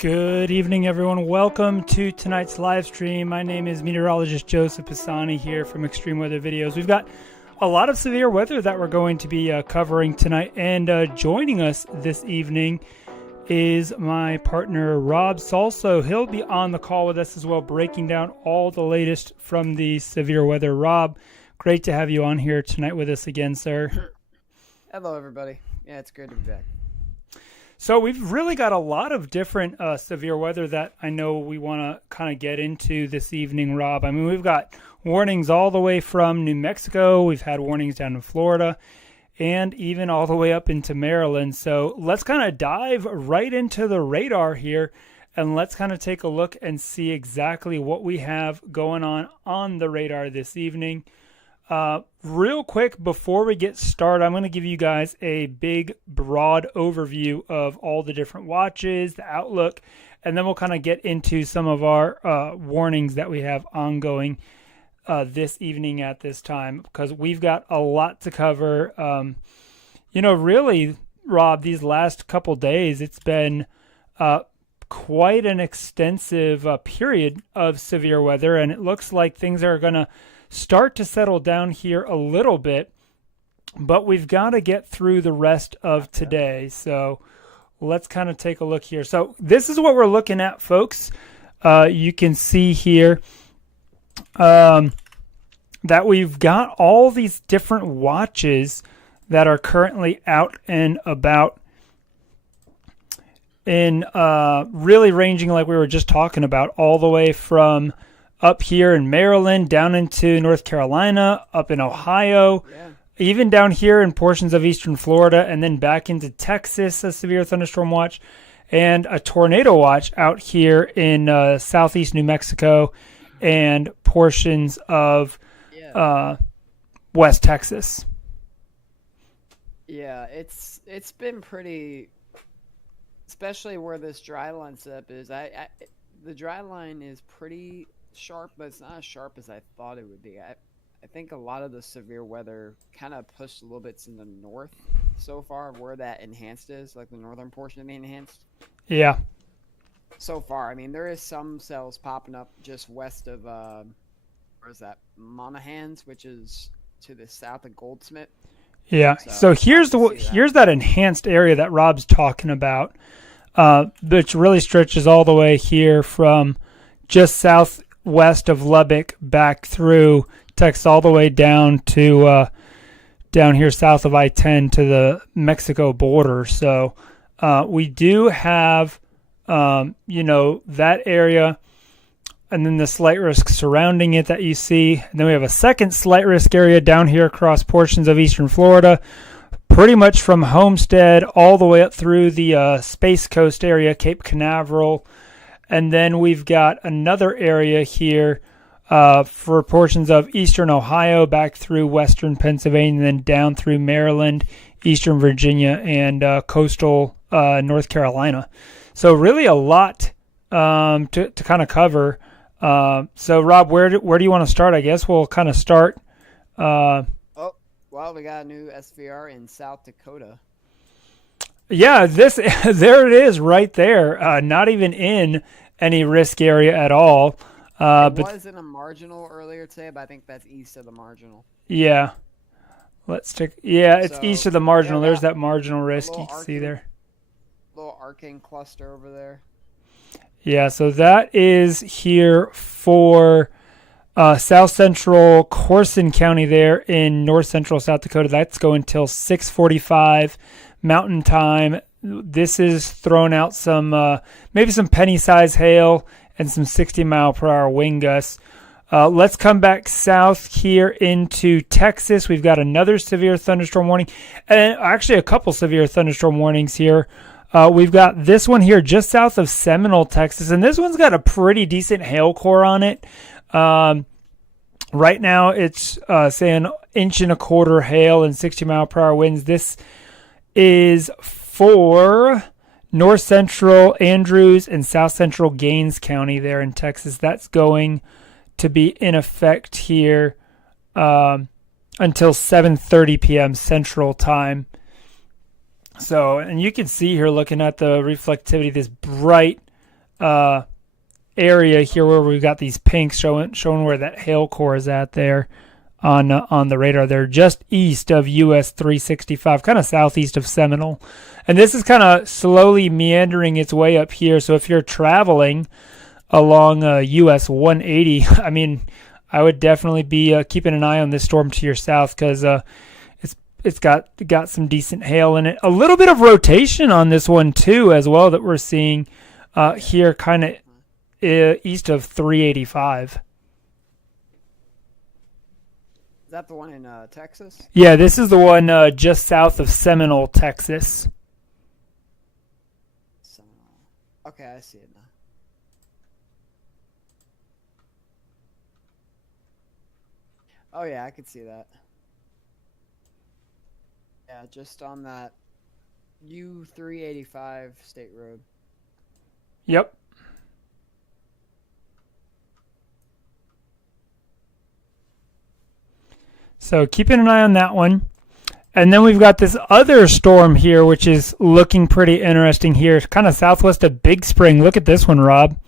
Good evening, everyone. Welcome to tonight's live stream. My name is meteorologist Joseph Pisani here from Extreme Weather Videos. We've got a lot of severe weather that we're going to be covering tonight, and joining us this evening is my partner Rob Salso. He'll be on the call with us as well, breaking down all the latest from the severe weather. Rob, great to have you on here tonight with us again, sir. Hello, everybody. Yeah, it's great to be back. So we've really got a lot of different severe weather that I know we want to kind of get into this evening, Rob. I mean, we've got warnings all the way from New Mexico. We've had warnings down in Florida and even all the way up into Maryland. So let's kind of dive right into the radar here and let's kind of take a look and see exactly what we have going on the radar this evening. Real quick, before we get started, I'm going to give you guys a big, broad overview of all the different watches, the outlook, and then we'll kind of get into some of our warnings that we have ongoing this evening at this time, because we've got a lot to cover. Really, Rob, these last couple days, it's been quite an extensive period of severe weather, and it looks like things are going to start to settle down here a little bit, but we've got to get through the rest of today. So let's kind of take a look here. So this is what we're looking at, folks. You can see here that we've got all these different watches that are currently out and about, and really ranging, like we were just talking about, all the way from up here in Maryland, down into North Carolina, up in Ohio, even down here in portions of eastern Florida, and then back into Texas, a severe thunderstorm watch, and a tornado watch out here in southeast New Mexico and portions of West Texas. Yeah, it's been pretty, especially where this dry line setup is. The dry line is pretty sharp, but it's not as sharp as I thought it would be. I think a lot of the severe weather kind of pushed a little bit in the north so far, where that enhanced is, like the northern portion of the enhanced. Yeah. So far, I mean, there is some cells popping up just west of where's that? Monahans, which is to the south of Goldsmith. Yeah. So here's that enhanced area that Rob's talking about, which really stretches all the way here from just southwest of Lubbock back through Texas all the way down to down here south of I-10 to the Mexico border. So we do have that area, and then the slight risk surrounding it that you see. And then we have a second slight risk area down here across portions of eastern Florida, pretty much from Homestead all the way up through the Space Coast area, Cape Canaveral. And then we've got another area here for portions of eastern Ohio back through western Pennsylvania, and then down through Maryland, eastern Virginia, and coastal North Carolina. So really a lot to kind of cover. So Rob, where do you want to start? I guess we'll kind of start. We got a new SVR in South Dakota. Yeah, there it is right there. Not even in any risk area at all. It was in a marginal earlier today, but I think that's east of the marginal. Yeah. It's east of the marginal. There's that marginal risk you can see there. Little arcane cluster over there. Yeah, so that is here for south central Corson County there in north central South Dakota. That's going till 6:45 Mountain Time. This is throwing out some maybe some penny size hail and some 60-mile-per-hour wind gusts. Let's come back south here into Texas. We've got another severe thunderstorm warning, and actually a couple severe thunderstorm warnings here. We've got this one here just south of Seminole, Texas, and this one's got a pretty decent hail core on it. Right now, it's saying 1.25 inch hail and 60-mile-per-hour winds. This is for north central Andrews and south central Gaines County there in Texas. That's going to be in effect here until 7:30 p.m. Central Time. So, and you can see here, looking at the reflectivity, this bright area here where we've got these pinks showing where that hail core is at there on the radar. They're just east of US 365, kind of southeast of Seminole. And this is kind of slowly meandering its way up here. So if you're traveling along US 180, I mean, I would definitely be keeping an eye on this storm to your south, because it's got some decent hail in it. A little bit of rotation on this one too, as well, that we're seeing here, kind of east of 385. Is that the one in Texas? Yeah, this is the one just south of Seminole, Texas. Okay, I see it now. Oh yeah, I could see that. Yeah, just on that U-385 state road. Yep. So keeping an eye on that one. And then we've got this other storm here, which is looking pretty interesting here, kind of southwest of Big Spring. Look at this one, Rob.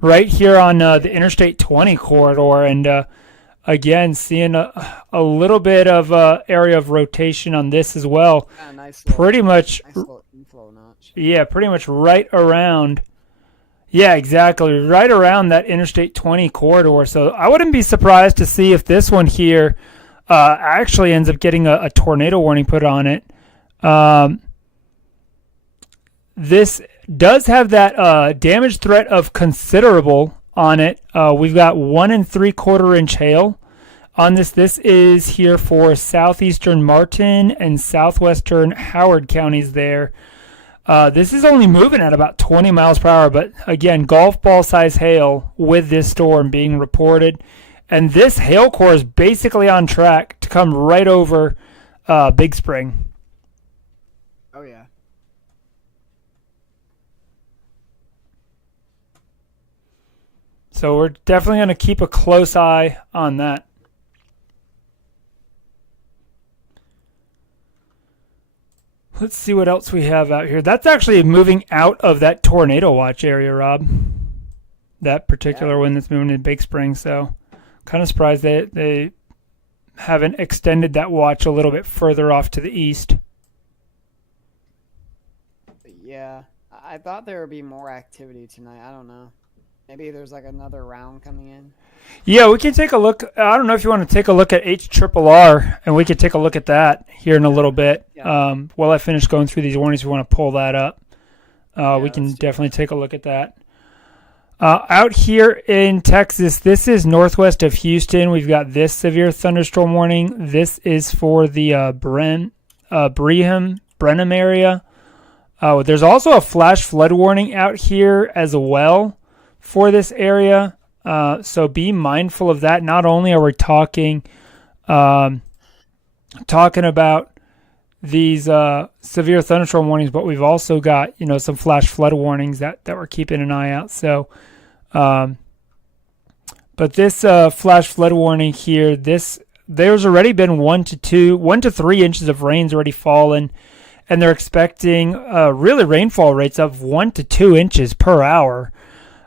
Right here on the Interstate 20 corridor. And again, seeing a little bit of area of rotation on this as well. Yeah, nice pretty much. Nice little inflow notch. Yeah, pretty much right around. Yeah, exactly. Right around that Interstate 20 corridor. So I wouldn't be surprised to see if this one here actually ends up getting a tornado warning put on it. This does have that damage threat of considerable on it. We've got 1 3/4 inch hail on this. This is here for southeastern Martin and southwestern Howard counties there. This is only moving at about 20 miles per hour, but again, golf ball size hail with this storm being reported. And this hail core is basically on track to come right over Big Spring. Oh, yeah. So we're definitely going to keep a close eye on that. Let's see what else we have out here. That's actually moving out of that tornado watch area, Rob. That particular one that's moving to Big Spring. So kind of surprised they haven't extended that watch a little bit further off to the east. Yeah, I thought there would be more activity tonight. I don't know. Maybe there's like another round coming in. Yeah, we can take a look. I don't know if you want to take a look at HRRR, and we could take a look at that here in a little bit. Yeah. While I finish going through these warnings, we want to pull that up. We can let's do definitely take a look at that. Out here in Texas, this is northwest of Houston. We've got this severe thunderstorm warning. This is for the Brenham area. There's also a flash flood warning out here as well for this area. So be mindful of that. Not only are we talking about these severe thunderstorm warnings, but we've also got some flash flood warnings that we're keeping an eye out. So, but this flash flood warning here, there's already been 1 to 3 inches of rain's already fallen, and they're expecting really rainfall rates of 1 to 2 inches per hour.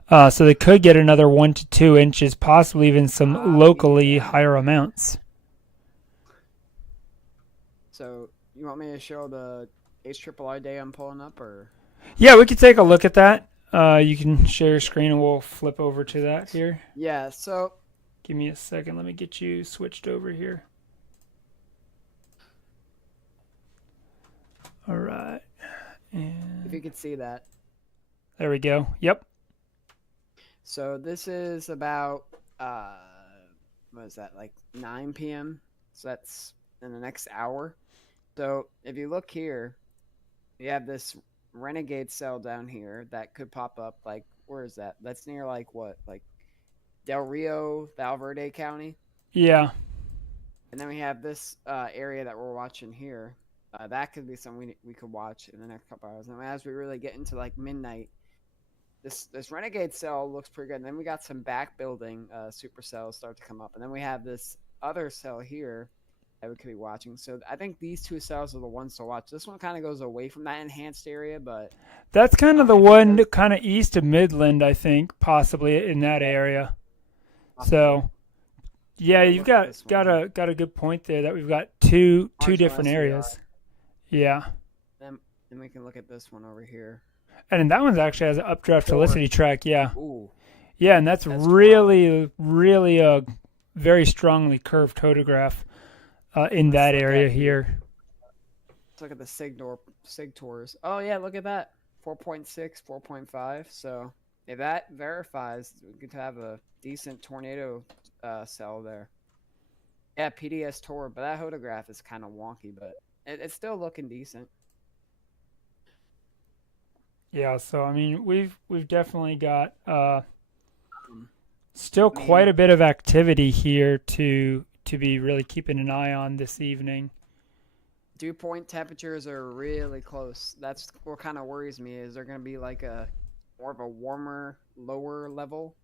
So they could get another 1 to 2 inches, possibly even some locally higher amounts. So you want me to show the HRRR day I'm pulling up, or? Yeah, we could take a look at that. You can share your screen and we'll flip over to that here. Yeah, so Give me a second. Let me get you switched over here. All right. And if you could see that. there we go. Yep. So this is about uh, what is that, like 9 p.m.? So that's in the next hour. So if you look here, you have this renegade cell down here that could pop up. Like, where is that? That's near like what? Like Del Rio, Valverde County. Yeah. And then we have this area that we're watching here. That could be something we could watch in the next couple hours. And as we really get into like midnight, this renegade cell looks pretty good. And then we got some back building supercells start to come up, and then we have this other cell here that we could be watching. So I think these two cells are the ones to watch. This one kind of goes away from that enhanced area, but That's kind of the if it one does, kind of east of Midland, I think, possibly in that area. possibly. So, yeah, But you've look at this got one, a good point there that we've got two marginal different SVR. areas. Yeah. Then we can look at this one over here. And then that one's actually has an updraft Tor. helicity track. Yeah. Ooh, Yeah, and that's that's really a very strongly curved totograph in let's that look area at the here. let's look at the sig tours. Oh yeah, look at that. 4.6, 4.5. So if that verifies, we could have a decent tornado cell there. Yeah, PDS tour, but that photograph is kind of wonky, but it's still looking decent. Yeah, so I mean we've definitely got Um, still I quite mean, a bit of activity here to be really keeping an eye on this evening. dew point temperatures are really close. That's what kind of worries me. Is they're going to be like a more of a warmer, lower level?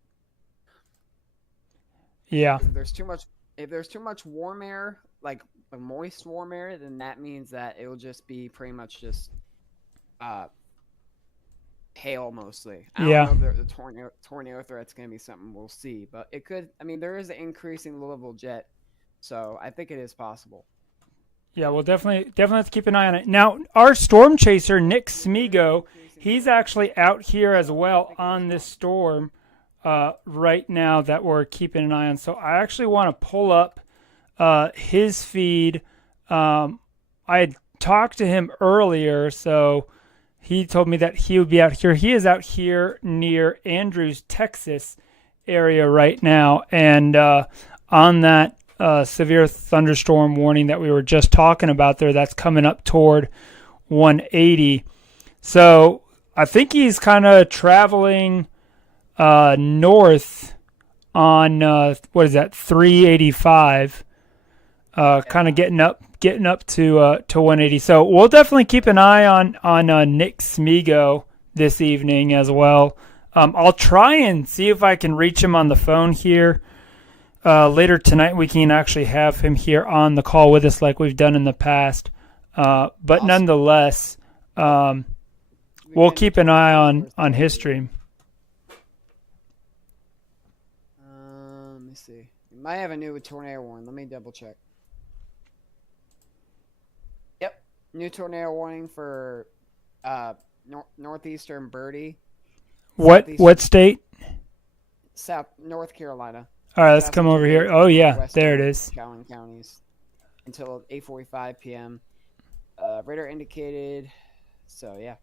Yeah. 'Cause if there's too much warm air, like a moist warm air, then that means that it will just be pretty much just uh hail mostly. I don't Yeah. know if the tornado threat's going to be something we'll see, but it could. I mean, there is an increasing low-level jet, so I think it is possible. Yeah, we'll definitely have to keep an eye on it. Now, our storm chaser, Nick Smigo, he's actually out here as well on this storm right now that we're keeping an eye on. So I actually want to pull up his feed. I had talked to him earlier, so he told me that he would be out here. He is out here near Andrews, Texas area right now, and on that severe thunderstorm warning that we were just talking about there, that's coming up toward 180. So I think he's kind of traveling north on what is that, 385, kind of getting up to 180. So we'll definitely keep an eye on Nick Smigo this evening as well. I'll try and see if I can reach him on the phone here. Later tonight, we can actually have him here on the call with us like we've done in the past. But Awesome. nonetheless, we'll keep an eye on his stream. Let me see. You might have a new tornado warning. Let me double check. Yep, new tornado warning for northeastern Birdie, southeastern What state? North Carolina. All right, let's South come over Virginia, here. Oh yeah, western there it is. Chowan counties until 8:45 p.m. Radar indicated. So yeah,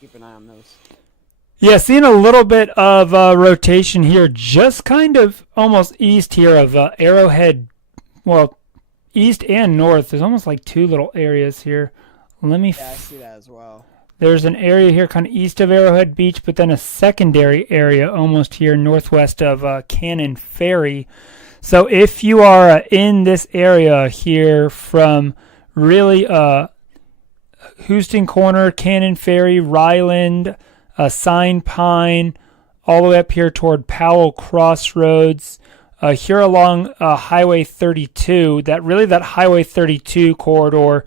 keep an eye on those. Yeah, seeing a little bit of rotation here, just kind of almost east here of Arrowhead. Well, east and north. There's almost like two little areas here. Let me. Yeah, I see that as well. There's an area here kind of east of Arrowhead Beach, but then a secondary area almost here northwest of Cannon Ferry. So if you are in this area here from really Houston Corner, Cannon Ferry, Ryland, Sign Pine, all the way up here toward Powell Crossroads, here along Highway 32, that Highway 32 corridor,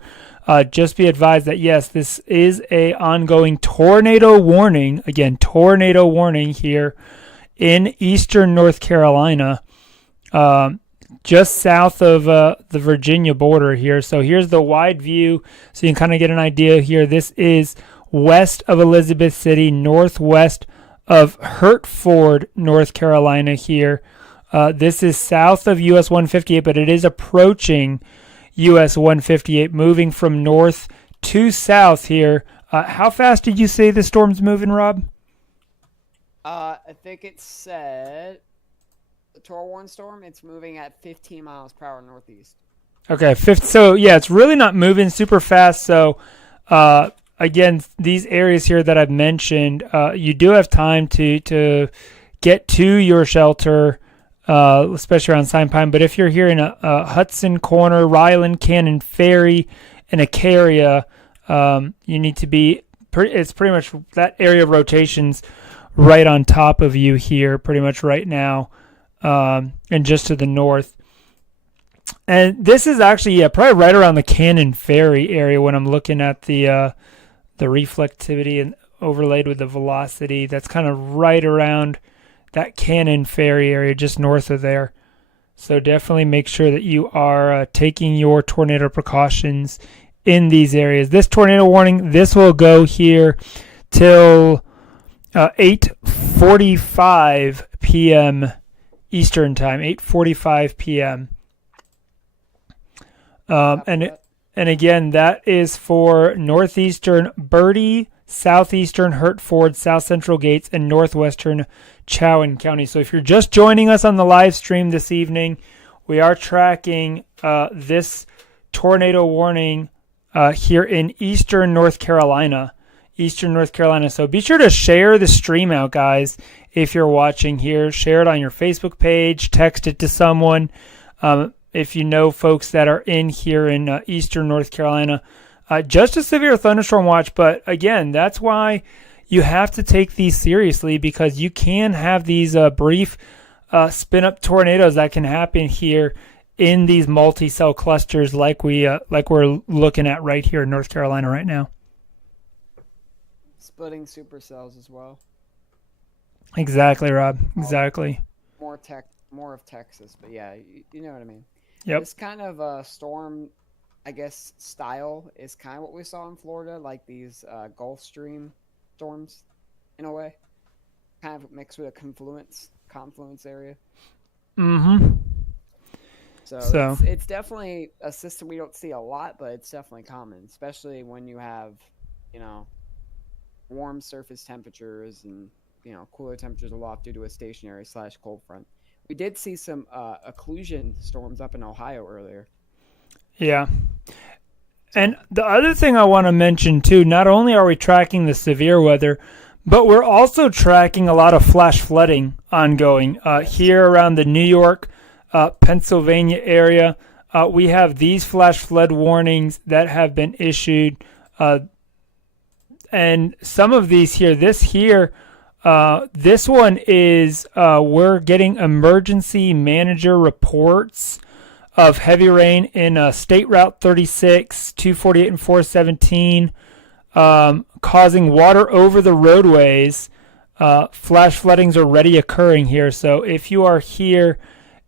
just be advised that yes, this is a ongoing tornado warning. Again, tornado warning here in eastern North Carolina, just south of the Virginia border here. So here's the wide view, so you can kind of get an idea here. This is west of Elizabeth City, northwest of Hertford, North Carolina here. This is south of US 158, but it is approaching US 158, moving from north to south here. How fast did you say the storm's moving, Rob? I think it said Tor storm, it's moving at 15 miles per hour northeast. Okay, so yeah, it's really not moving super fast. So again, these areas here that I've mentioned, you do have time to get to your shelter, especially around Sign Pine. But if you're here in a Hudson Corner, Ryland, Cannon Ferry, and Icaria, you need to be. It's pretty much that area of rotations right on top of you here, pretty much right now, and just to the north. And this is actually, probably right around the Cannon Ferry area when I'm looking at the reflectivity and overlaid with the velocity. That's kind of right around that Cannon Ferry area, just north of there. So definitely make sure that you are taking your tornado precautions in these areas. This tornado warning, this will go here till 8:45 p.m. Eastern time, 8:45 p.m. And again, that is for northeastern Bertie, southeastern Hertford, south central Gates, and northwestern Chowan County. So if you're just joining us on the live stream this evening, we are tracking this tornado warning here in eastern North Carolina. So be sure to share the stream out, guys. If you're watching here, share it on your Facebook page, text it to someone. If you know folks that are in here in eastern North Carolina, just a severe thunderstorm watch. But again, that's why you have to take these seriously, because you can have these brief spin-up tornadoes that can happen here in these multi-cell clusters like we're looking at right here in North Carolina right now. Splitting supercells as well. Exactly, Rob. Exactly. More of Texas, but yeah, you know what I mean. Yep. This kind of storm, I guess, style is kind of what we saw in Florida, like these Gulf Stream storms, in a way, kind of mixed with a confluence area. Mm-hmm. So it's definitely a system we don't see a lot, but it's definitely common, especially when you have, warm surface temperatures and cooler temperatures aloft due to a stationary/cold front. We did see some occlusion storms up in Ohio earlier. Yeah. And the other thing I want to mention, too, not only are we tracking the severe weather, but we're also tracking a lot of flash flooding ongoing here around the New York, Pennsylvania area. We have these flash flood warnings that have been issued. And some of these here, this one is we're getting emergency manager reports of heavy rain in State Route 36, 248, and 417, causing water over the roadways. Flash floodings are already occurring here. So if you are here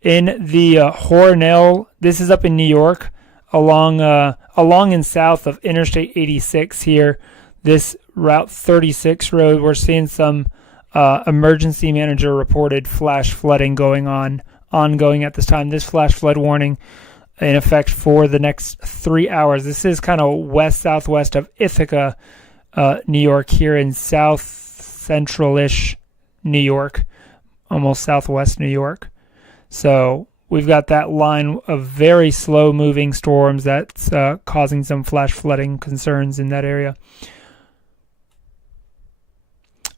in the Hornell, this is up in New York, along and south of Interstate 86 here, this Route 36 road, we're seeing some emergency manager reported flash flooding ongoing at this time. This flash flood warning in effect for the next 3 hours. This is kind of west-southwest of Ithaca, New York, here in south central-ish New York, almost southwest New York. So we've got that line of very slow-moving storms that's causing some flash flooding concerns in that area.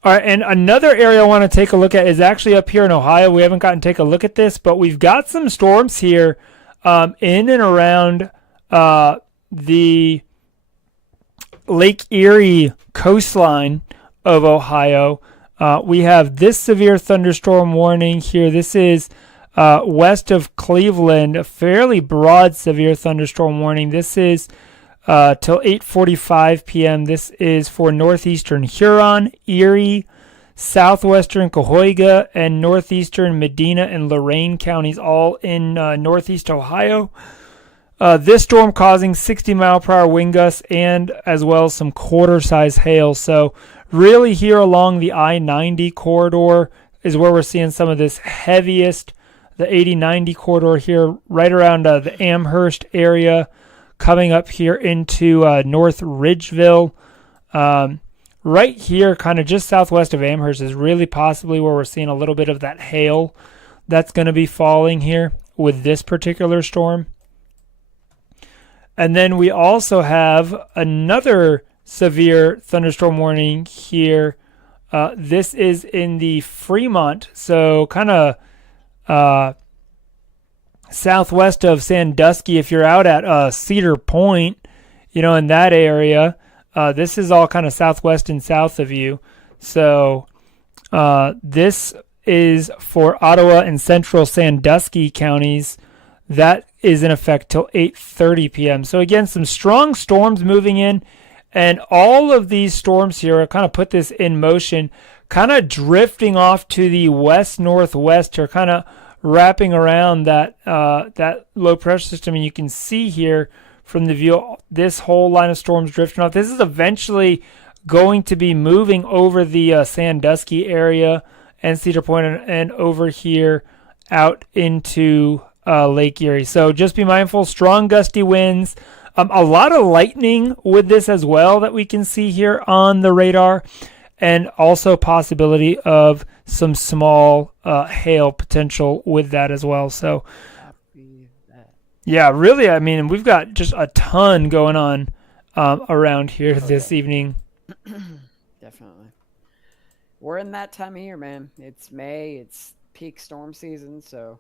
All right, and another area I want to take a look at is actually up here in Ohio. We haven't gotten to take a look at this, but we've got some storms here in and around the Lake Erie coastline of Ohio. We have this severe thunderstorm warning here. This is west of Cleveland, a fairly broad severe thunderstorm warning. This is till 8:45 p.m. This is for northeastern Huron, Erie, southwestern Cahoga, and northeastern Medina and Lorain counties, all in northeast Ohio. This storm causing 60-mile-per-hour wind gusts and as well as some quarter-size hail. So really here along the I-90 corridor is where we're seeing some of this heaviest, the 80-90 corridor here, right around the Amherst area, coming up here into North Ridgeville. Right here, kind of just southwest of Amherst, is really possibly where we're seeing a little bit of that hail that's going to be falling here with this particular storm. And then we also have another severe thunderstorm warning here. This is in the Fremont, so kind of southwest of Sandusky. If you're out at Cedar Point, in that area, this is all kind of southwest and south of you. So this is for Ottawa and central Sandusky counties. That is in effect till 8:30 p.m. So again, some strong storms moving in, and all of these storms here kind of put this in motion, kind of drifting off to the west-northwest or kind of wrapping around that low pressure system. And you can see here from the view, this whole line of storms drifting off. This is eventually going to be moving over the Sandusky area and Cedar Point and over here out into Lake Erie. So just be mindful, strong gusty winds, a lot of lightning with this as well that we can see here on the radar, and also possibility of some small hail potential with that as well. So yeah, really, I mean, we've got just a ton going on around here this evening. Definitely. We're in that time of year, man. It's May. It's peak storm season, so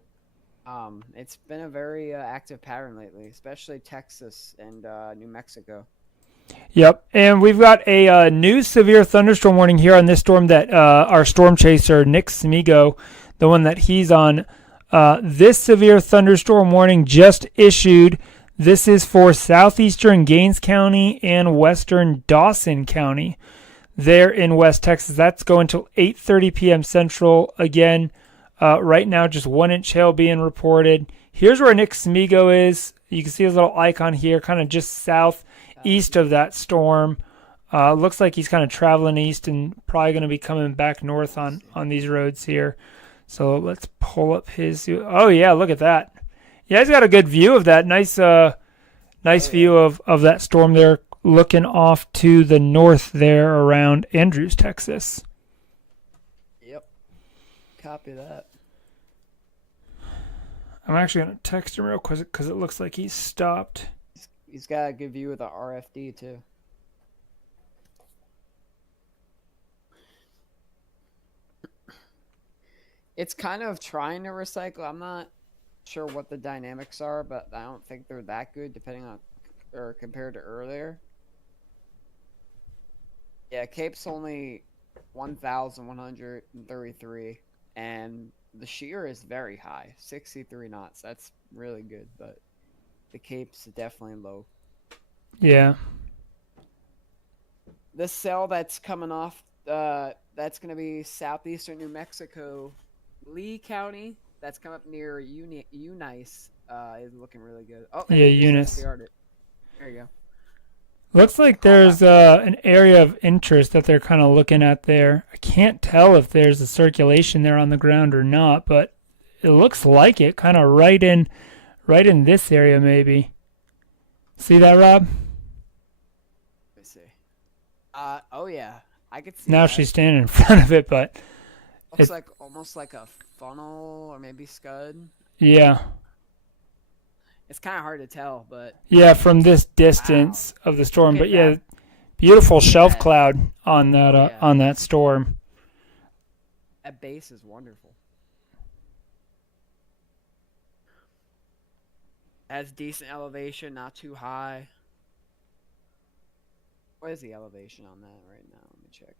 it's been a very active pattern lately, especially Texas and New Mexico. Yep, and we've got a new severe thunderstorm warning here on this storm that our storm chaser, Nick Smigo, the one that he's on, this severe thunderstorm warning just issued. This is for southeastern Gaines County and western Dawson County there in West Texas. That's going until 8:30 p.m. Central. Again, right now just 1-inch hail being reported. Here's where Nick Smigo is. You can see his little icon here, kind of just southeast of that storm. Looks like he's kind of traveling east and probably going to be coming back north on these roads here. So let's pull up his. Oh yeah, look at that. Yeah, he's got a good view of that. Nice view of that storm there, looking off to the north there around Andrews, Texas. Yep. Copy that. I'm actually going to text him real quick because it looks like he's stopped. He's got a good view of the RFD too. It's kind of trying to recycle. I'm not sure what the dynamics are, but I don't think they're that good depending on or compared to earlier. Yeah, Cape's only 1,133, and the shear is very high, 63 knots. That's really good, but the Cape's definitely low. Yeah. This cell that's coming off, that's going to be southeastern New Mexico, Lee County. That's come up near Eunice. Is looking really good. Oh, yeah, Eunice. There you go. Looks like there's an area of interest that they're kind of looking at there. I can't tell if there's a circulation there on the ground or not, but it looks like it, kind of right in this area maybe. See that, Rob? Let me see. Oh yeah, I could see. Now that. she's standing in front of it, but looks like almost like a funnel or maybe scud. Yeah. It's kind of hard to tell, but yeah, from this distance of the storm. But yeah, beautiful shelf cloud on that on that storm. That base is wonderful. Has decent elevation, not too high. What is the elevation on that right now? Let me check.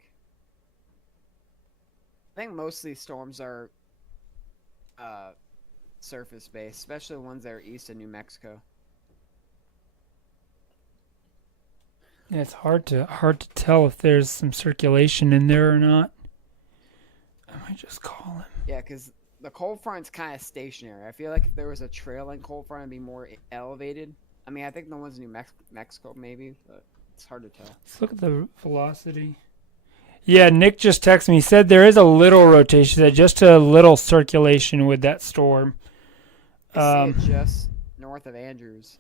I think most of these storms are surface based, especially the ones that are east of New Mexico. Yeah, it's hard to tell if there's some circulation in there or not. I might just call him. Yeah, because the cold front's kind of stationary. I feel like if there was a trailing cold front, it'd be more elevated. I mean, I think the ones in New Mexico maybe, but it's hard to tell. Let's look at the velocity. Yeah, Nick just texted me. He said there is a little rotation. He said just a little circulation with that storm. I see it just north of Andrews.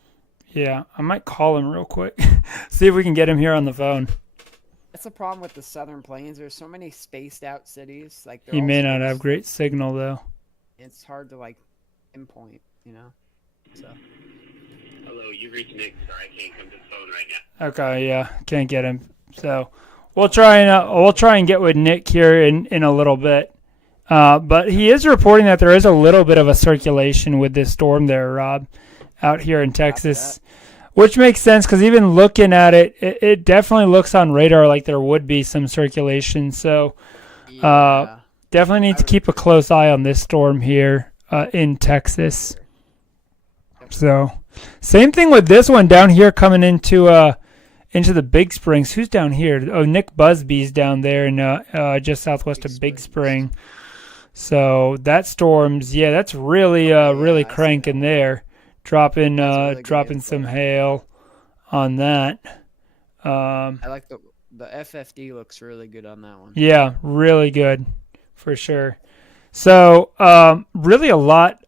Yeah, I might call him real quick. See if we can get him here on the phone. That's the problem with the Southern Plains. There's so many spaced out cities. Like he may not have great signal though. It's hard to like pinpoint, you know. So Hello, you reached Nick. Sorry, I can't come to the phone right now. Okay, yeah, can't get him. So we'll try and get with Nick here in a little bit. But he is reporting that there is a little bit of a circulation with this storm there, Rob, out here in Texas, which makes sense because even looking at it, it definitely looks on radar like there would be some circulation. So yeah, definitely need to keep a close eye on this storm here in Texas. So same thing with this one down here coming into the Big Springs. Who's down here? Oh, Nick Busby's down there in just southwest of Big Spring. So that storm's that's really really cranking there, dropping dropping some hail on that. I like the FFD looks really good on that one. Yeah, really good for sure. So really a lot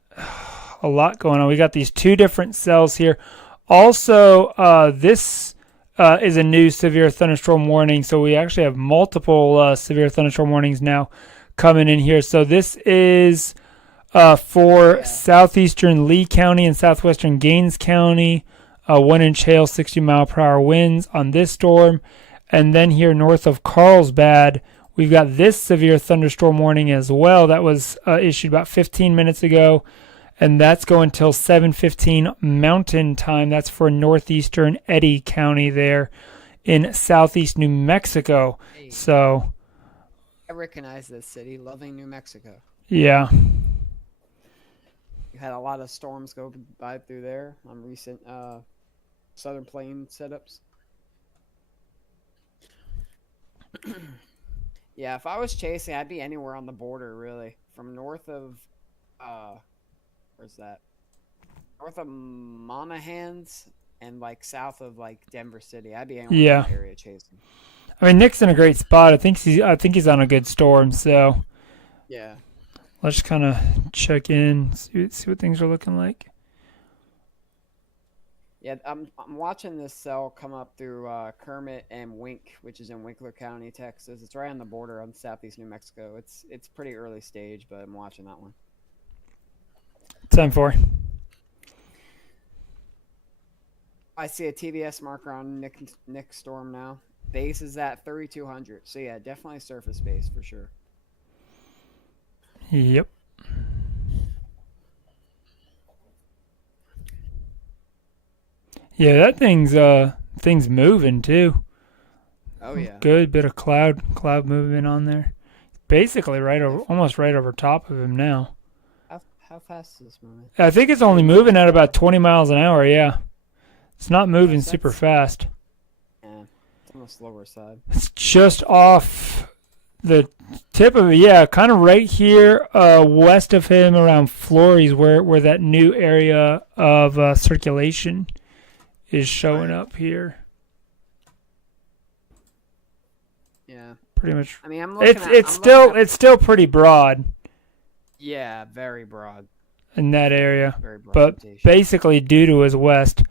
going on. We got these two different cells here. Also, this is a new severe thunderstorm warning. So we actually have multiple severe thunderstorm warnings now coming in here. So this is for southeastern Lee County and southwestern Gaines County. 1-inch hail, 60-mile-per-hour winds on this storm. And then here north of Carlsbad, we've got this severe thunderstorm warning as well. That was issued about 15 minutes ago. And that's going till 7:15 Mountain Time. That's for northeastern Eddy County there in southeast New Mexico. Hey, So, I recognize this city, Loving, New Mexico. yeah. You had a lot of storms go by through there on recent Southern Plain setups. Yeah, if I was chasing, I'd be anywhere on the border, really. From north of, where's that? North of Monahans and like south of like Denver City. I'd be anywhere in that area chasing. I mean, Nick's in a great spot. I think he's on a good storm. So Yeah. let's just kind of check in, see what things are looking like. Yeah, I'm watching this cell come up through Kermit and Wink, which is in Winkler County, Texas. It's right on the border on southeast New Mexico. It's pretty early stage, but I'm watching that one. 10-4. I see a TBS marker on Nick Storm now. Base is at 3,200. So yeah, definitely surface base for sure. Yep. Yeah, that thing's moving too. Oh yeah. Good bit of cloud movement on there. Basically almost right over top of him now. How fast is this moving? I think it's only moving at about 20 miles an hour, yeah. It's not moving Yes, super that's- fast. Yeah, it's on the slower side. It's just off the tip of it, yeah, kind of right here west of him around Flores where that new area of circulation is showing up here. Yeah. Pretty much. I mean, I'm looking It's still pretty broad Yeah, very broad. in that area, Very broad. but rotation. basically due to his west.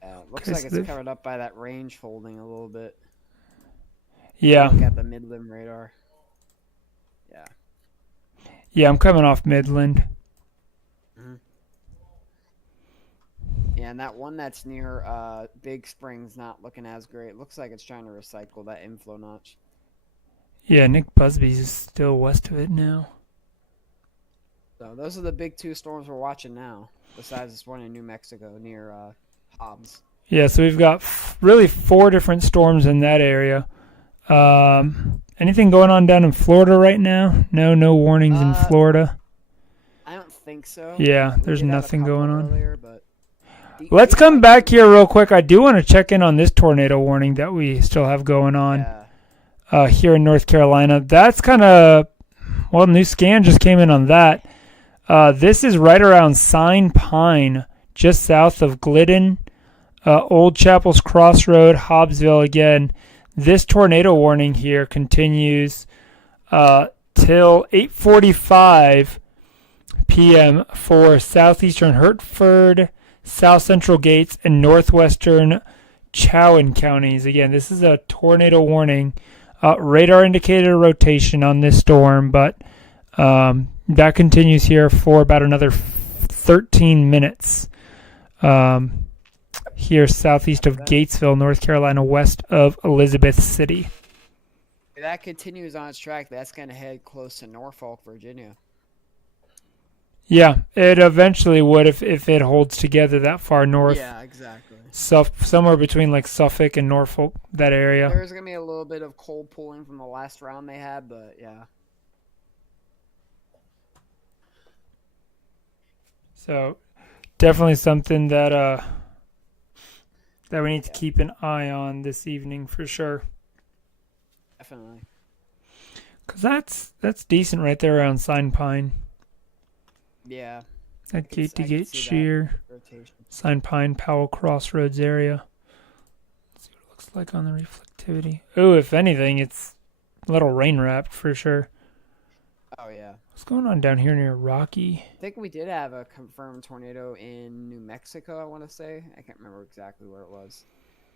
Yeah, it looks 'cause like it's the- covered up by that range folding a little bit. Yeah. Look at the Midland radar. Yeah. Yeah, I'm coming off Midland. Yeah, and that one that's near Big Spring's not looking as great. Looks like it's trying to recycle that inflow notch. Yeah, Nick Busby's still west of it now. So those are the big two storms we're watching now. Besides this one in New Mexico near Hobbs. Yeah, so we've got really 4 different storms in that area. Anything going on down in Florida right now? No warnings in Florida. I don't think so. Yeah, We there's did have a nothing couple going on. earlier, but Let's come back here real quick. I do want to check in on this tornado warning that we still have going on here in North Carolina. That's kind of, well, new scan just came in on that. This is right around Sign Pine, just south of Glidden, Old Chapel's Crossroad, Hobbsville again. This tornado warning here continues till 8:45 p.m. for southeastern Hertford, south central Gates, and northwestern Chowan counties. Again, this is a tornado warning. Radar indicated a rotation on this storm, but that continues here for about another 13 minutes. Here southeast of Gatesville, North Carolina, west of Elizabeth City. If that continues on its track, that's going to head close to Norfolk, Virginia. Yeah, it eventually would if it holds together that far north. Yeah, exactly. Somewhere between like Suffolk and Norfolk, that area. There's going to be a little bit of cold pulling from the last round they had, but yeah. So definitely something that we need to keep an eye on this evening for sure. Definitely. Because that's decent right there around Sign Pine. Yeah. That gate to I can gate see that shear. rotation. Sign Pine, Powell Crossroads area. Let's see what it looks like on the reflectivity. Oh, if anything, it's a little rain wrapped for sure. Oh, yeah. What's going on down here near Rocky? I think we did have a confirmed tornado in New Mexico, I want to say. I can't remember exactly where it was.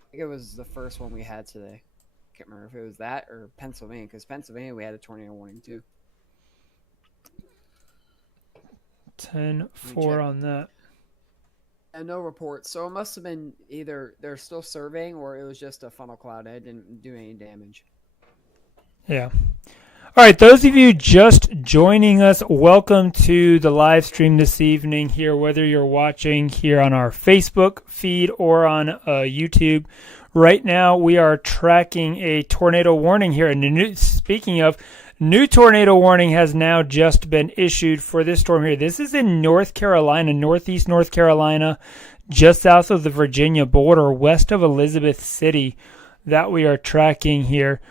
I think it was the first one we had today. I can't remember if it was that or Pennsylvania, because Pennsylvania we had a tornado warning too. 10-4 on that. And no reports, so it must have been either they're still surveying or it was just a funnel cloud. It didn't do any damage. Yeah. All right, those of you just joining us, welcome to the live stream this evening here, whether you're watching here on our Facebook feed or on YouTube. Right now, we are tracking a tornado warning here. And speaking of, new tornado warning has now just been issued for this storm here. This is in North Carolina, northeast North Carolina, just south of the Virginia border, west of Elizabeth City, that we are tracking here.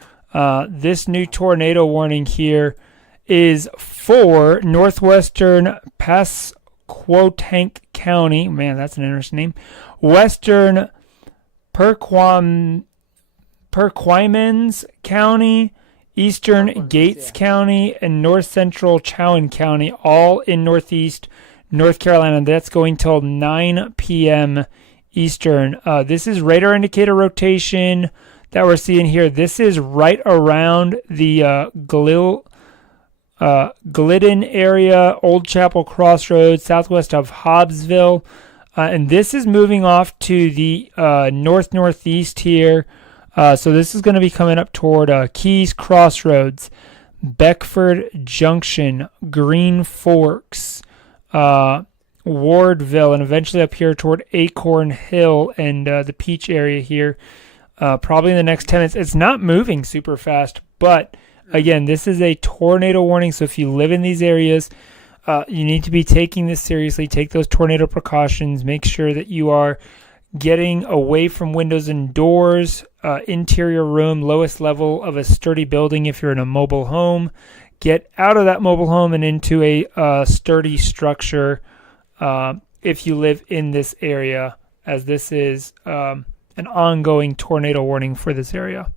This new tornado warning here is for northwestern Pasquotank County. Man, that's an interesting name. Western Perquimans County, eastern Gates County, and north central Chowan County, all in northeast North Carolina. That's going till 9 p.m. Eastern. This is radar indicator rotation that we're seeing here. This is right around the Glidden area, Old Chapel Crossroads, southwest of Hobbsville. And this is moving off to the northeast here. So this is going to be coming up toward Keys Crossroads, Beckford Junction, Green Forks, Wardville, and eventually up here toward Acorn Hill and the Peach area here. Probably in the next 10 minutes. It's not moving super fast, but again, this is a tornado warning. So if you live in these areas, you need to be taking this seriously. Take those tornado precautions. Make sure that you are getting away from windows and doors, interior room, lowest level of a sturdy building if you're in a mobile home. Get out of that mobile home and into a sturdy structure if you live in this area, as this is an ongoing tornado warning for this area.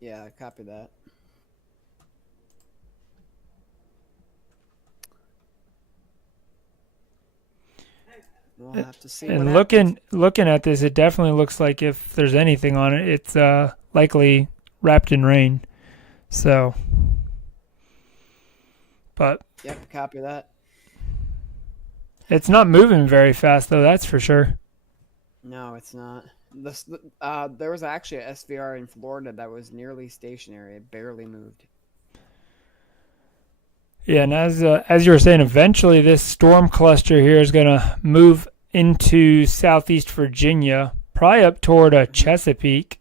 Yeah, copy that. We'll have to see. And what happens. looking at this, it definitely looks like if there's anything on it, it's likely wrapped in rain. So, but Yep, copy that. it's not moving very fast, though. That's for sure. No, it's not. There was actually a SVR in Florida that was nearly stationary. It barely moved. Yeah, and as you were saying, eventually this storm cluster here is going to move into southeast Virginia, probably up toward Chesapeake,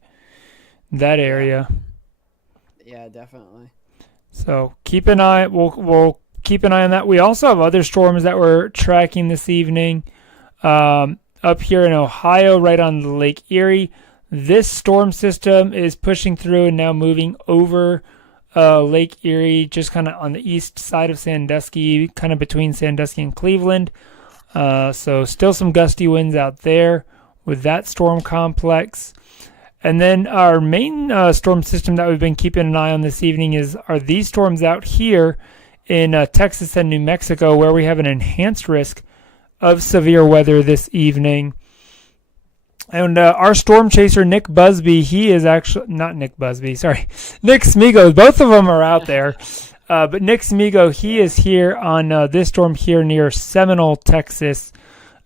that area. Yeah, definitely. So keep an eye. We'll keep an eye on that. We also have other storms that we're tracking this evening. Up here in Ohio, right on the Lake Erie, this storm system is pushing through and now moving over Lake Erie, just kind of on the east side of Sandusky, kind of between Sandusky and Cleveland. So still some gusty winds out there with that storm complex. And then our main storm system that we've been keeping an eye on this evening are these storms out here in Texas and New Mexico, where we have an enhanced risk of severe weather this evening. And our storm chaser, Nick Busby, he is actually, not Nick Busby, sorry, Nick Smigos, both of them are out there. But Nick Smigo, he is here on this storm here near Seminole, Texas.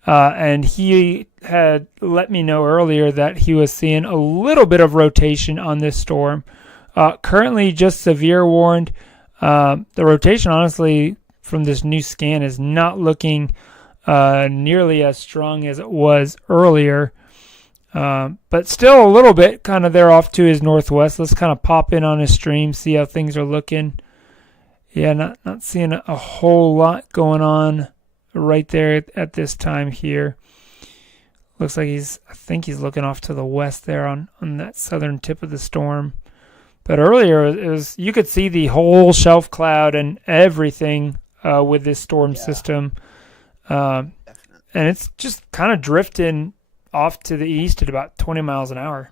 And he had let me know earlier that he was seeing a little bit of rotation on this storm. Currently just severe warned. The rotation, honestly, from this new scan is not looking nearly as strong as it was earlier. But still a little bit kind of there off to his northwest. Let's kind of pop in on his stream, see how things are looking. Yeah, not seeing a whole lot going on right there at this time here. Looks like I think he's looking off to the west there on that southern tip of the storm. But earlier, you could see the whole shelf cloud and everything with this storm system. And it's just kind of drifting off to the east at about 20 miles an hour.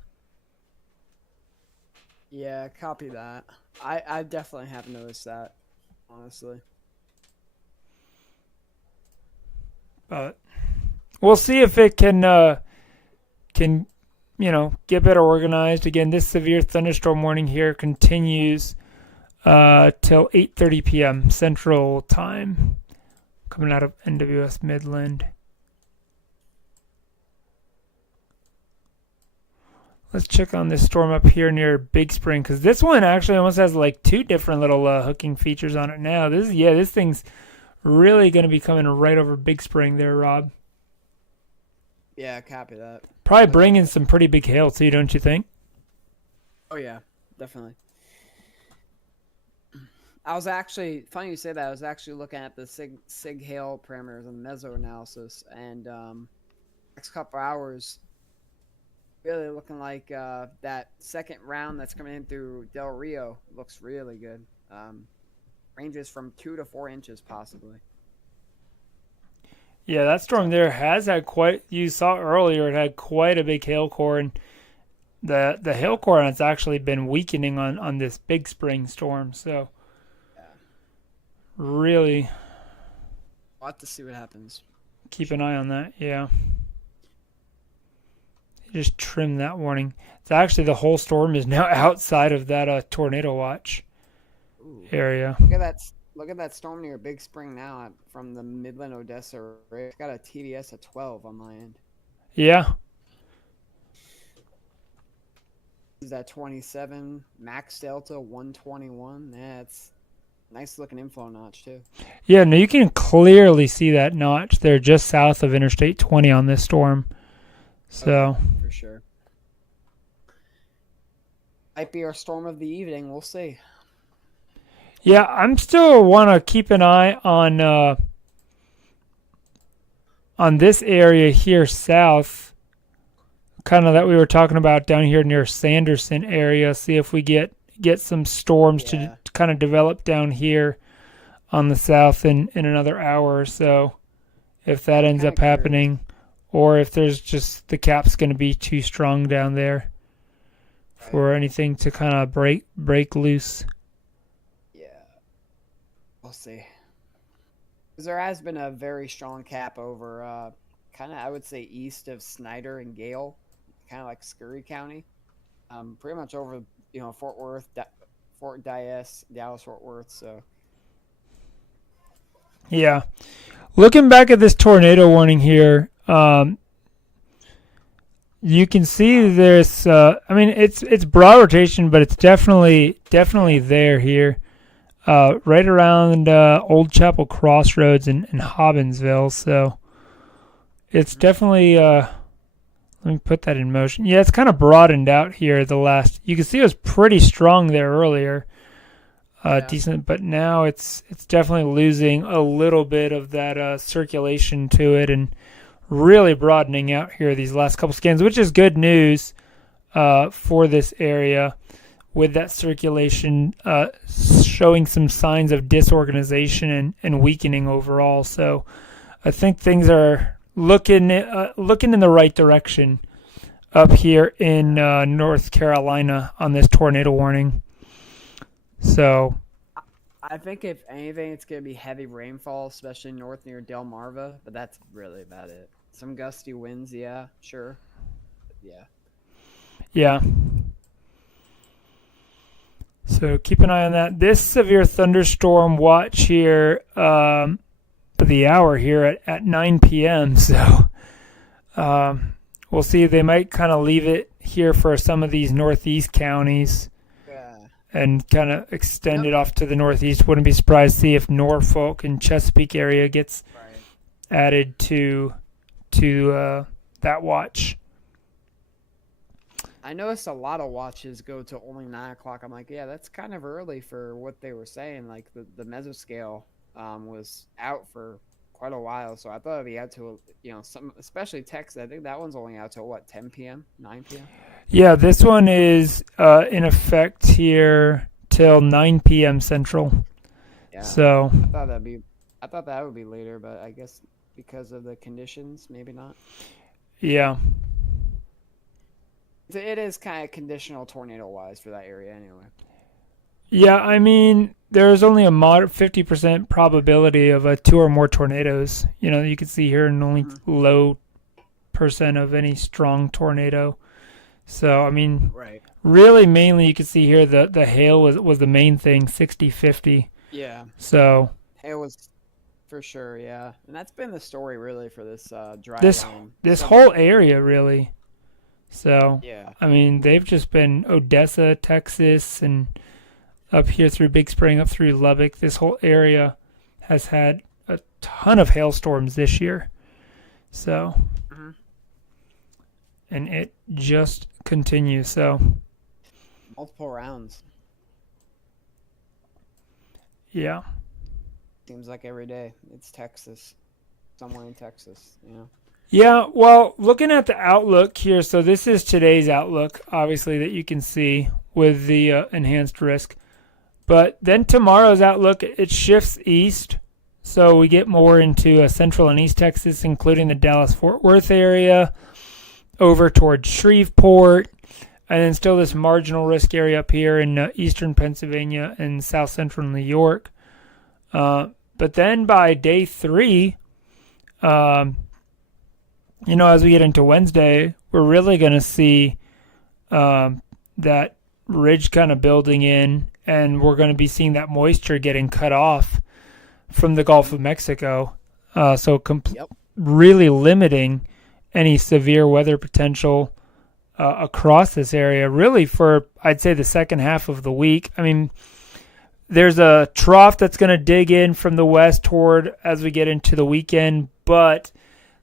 Yeah, copy that. I definitely have noticed that, honestly. But we'll see if it can get better organized. Again, this severe thunderstorm warning here continues till 8:30 p.m. Central Time, coming out of NWS Midland. Let's check on this storm up here near Big Spring, because this one actually almost has like two different little hooking features on it now. This thing's really going to be coming right over Big Spring there, Rob. Yeah, copy that. Probably bringing some pretty big hail too, don't you think? Oh yeah, definitely. I was actually, funny you say that, I was actually looking at the sig hail parameters and meso analysis, and next couple hours really looking like that second round that's coming in through Del Rio looks really good. Ranges from 2 to 4 inches possibly. Yeah, that storm there has had you saw earlier, it had quite a big hail core, and the hail core has actually been weakening on this Big Spring storm, so really We'll have to see what happens. Keep an eye on that, yeah. Just trim that warning. It's actually the whole storm is now outside of that tornado watch area. Look at that storm near Big Spring now from the Midland Odessa area. It's got a TDS of 12 on my end. Yeah. Is that 27 max delta 121? That's nice looking inflow notch too. Yeah, no, you can clearly see that notch there just south of Interstate 20 on this storm. So for sure. Might be our storm of the evening. We'll see. Yeah, I'm still want to keep an eye on this area here south, kind of that we were talking about down here near Sanderson area. See if we get some storms to kind of develop down here on the south in another hour or so, if that ends up happening, or if there's just the cap's going to be too strong down there for anything to kind of break loose. We'll see. Because there has been a very strong cap over, kind of, I would say, east of Snyder and Gale, kind of like Scurry County. Pretty much over, Fort Worth, Fort Dyess, Dallas, Fort Worth. So. Yeah. Looking back at this tornado warning here, you can see there's, it's broad rotation, but it's definitely there here. Right around Old Chapel Crossroads in Hobbinsville, so it's definitely. Let me put that in motion. Yeah, it's kind of broadened out here. You can see it was pretty strong there earlier, decent, but now it's definitely losing a little bit of that circulation to it, and really broadening out here these last couple scans, which is good news for this area. With that circulation showing some signs of disorganization and weakening overall. So I think things are looking in the right direction up here in North Carolina on this tornado warning. So I think if anything, it's going to be heavy rainfall, especially north near Delmarva, but that's really about it. Some gusty winds, yeah, sure. Yeah. Yeah. So keep an eye on that. This severe thunderstorm watch here, for the hour here at 9 p.m. So we'll see. They might kind of leave it here for some of these northeast counties Yeah. and kind of extend it off to the northeast. Wouldn't be surprised to see if Norfolk and Chesapeake area gets Right. added to that watch. I noticed a lot of watches go to only 9 o'clock. I'm like, yeah, that's kind of early for what they were saying. Like the mesoscale was out for quite a while, so I thought it'd be out to some, especially Texas. I think that one's only out till what, 10 p.m., 9 p.m. Yeah, this one is in effect here till 9 p.m. Central. Yeah. So I thought that would be later, but I guess because of the conditions, maybe not. yeah. It is kind of conditional tornado-wise for that area anyway. Yeah, I mean, there's only a moderate 50% probability of 2 or more tornadoes. You can see here, and only low percent of any strong tornado. So, I mean, Right. really mainly you can see here the hail was the main thing, 60-50. Yeah. So It was for sure, yeah. And that's been the story really for this dry this line. this So- whole area really. So Yeah. I mean, they've just been Odessa, Texas, and up here through Big Spring, up through Lubbock. This whole area has had a ton of hailstorms this year. So, and it just continues. So, Multiple rounds. yeah. Seems like every day. It's Texas. Somewhere in Texas, Yeah, well, looking at the outlook here, so this is today's outlook, obviously, that you can see with the enhanced risk. But then tomorrow's outlook, it shifts east. So we get more into central and east Texas, including the Dallas-Fort Worth area, over towards Shreveport, and then still this marginal risk area up here in eastern Pennsylvania and south central New York. But then by day 3, as we get into Wednesday, we're really going to see that ridge kind of building in, and we're going to be seeing that moisture getting cut off from the Gulf of Mexico. Really limiting any severe weather potential across this area, really for, I'd say, the second half of the week. I mean, there's a trough that's going to dig in from the west toward as we get into the weekend, but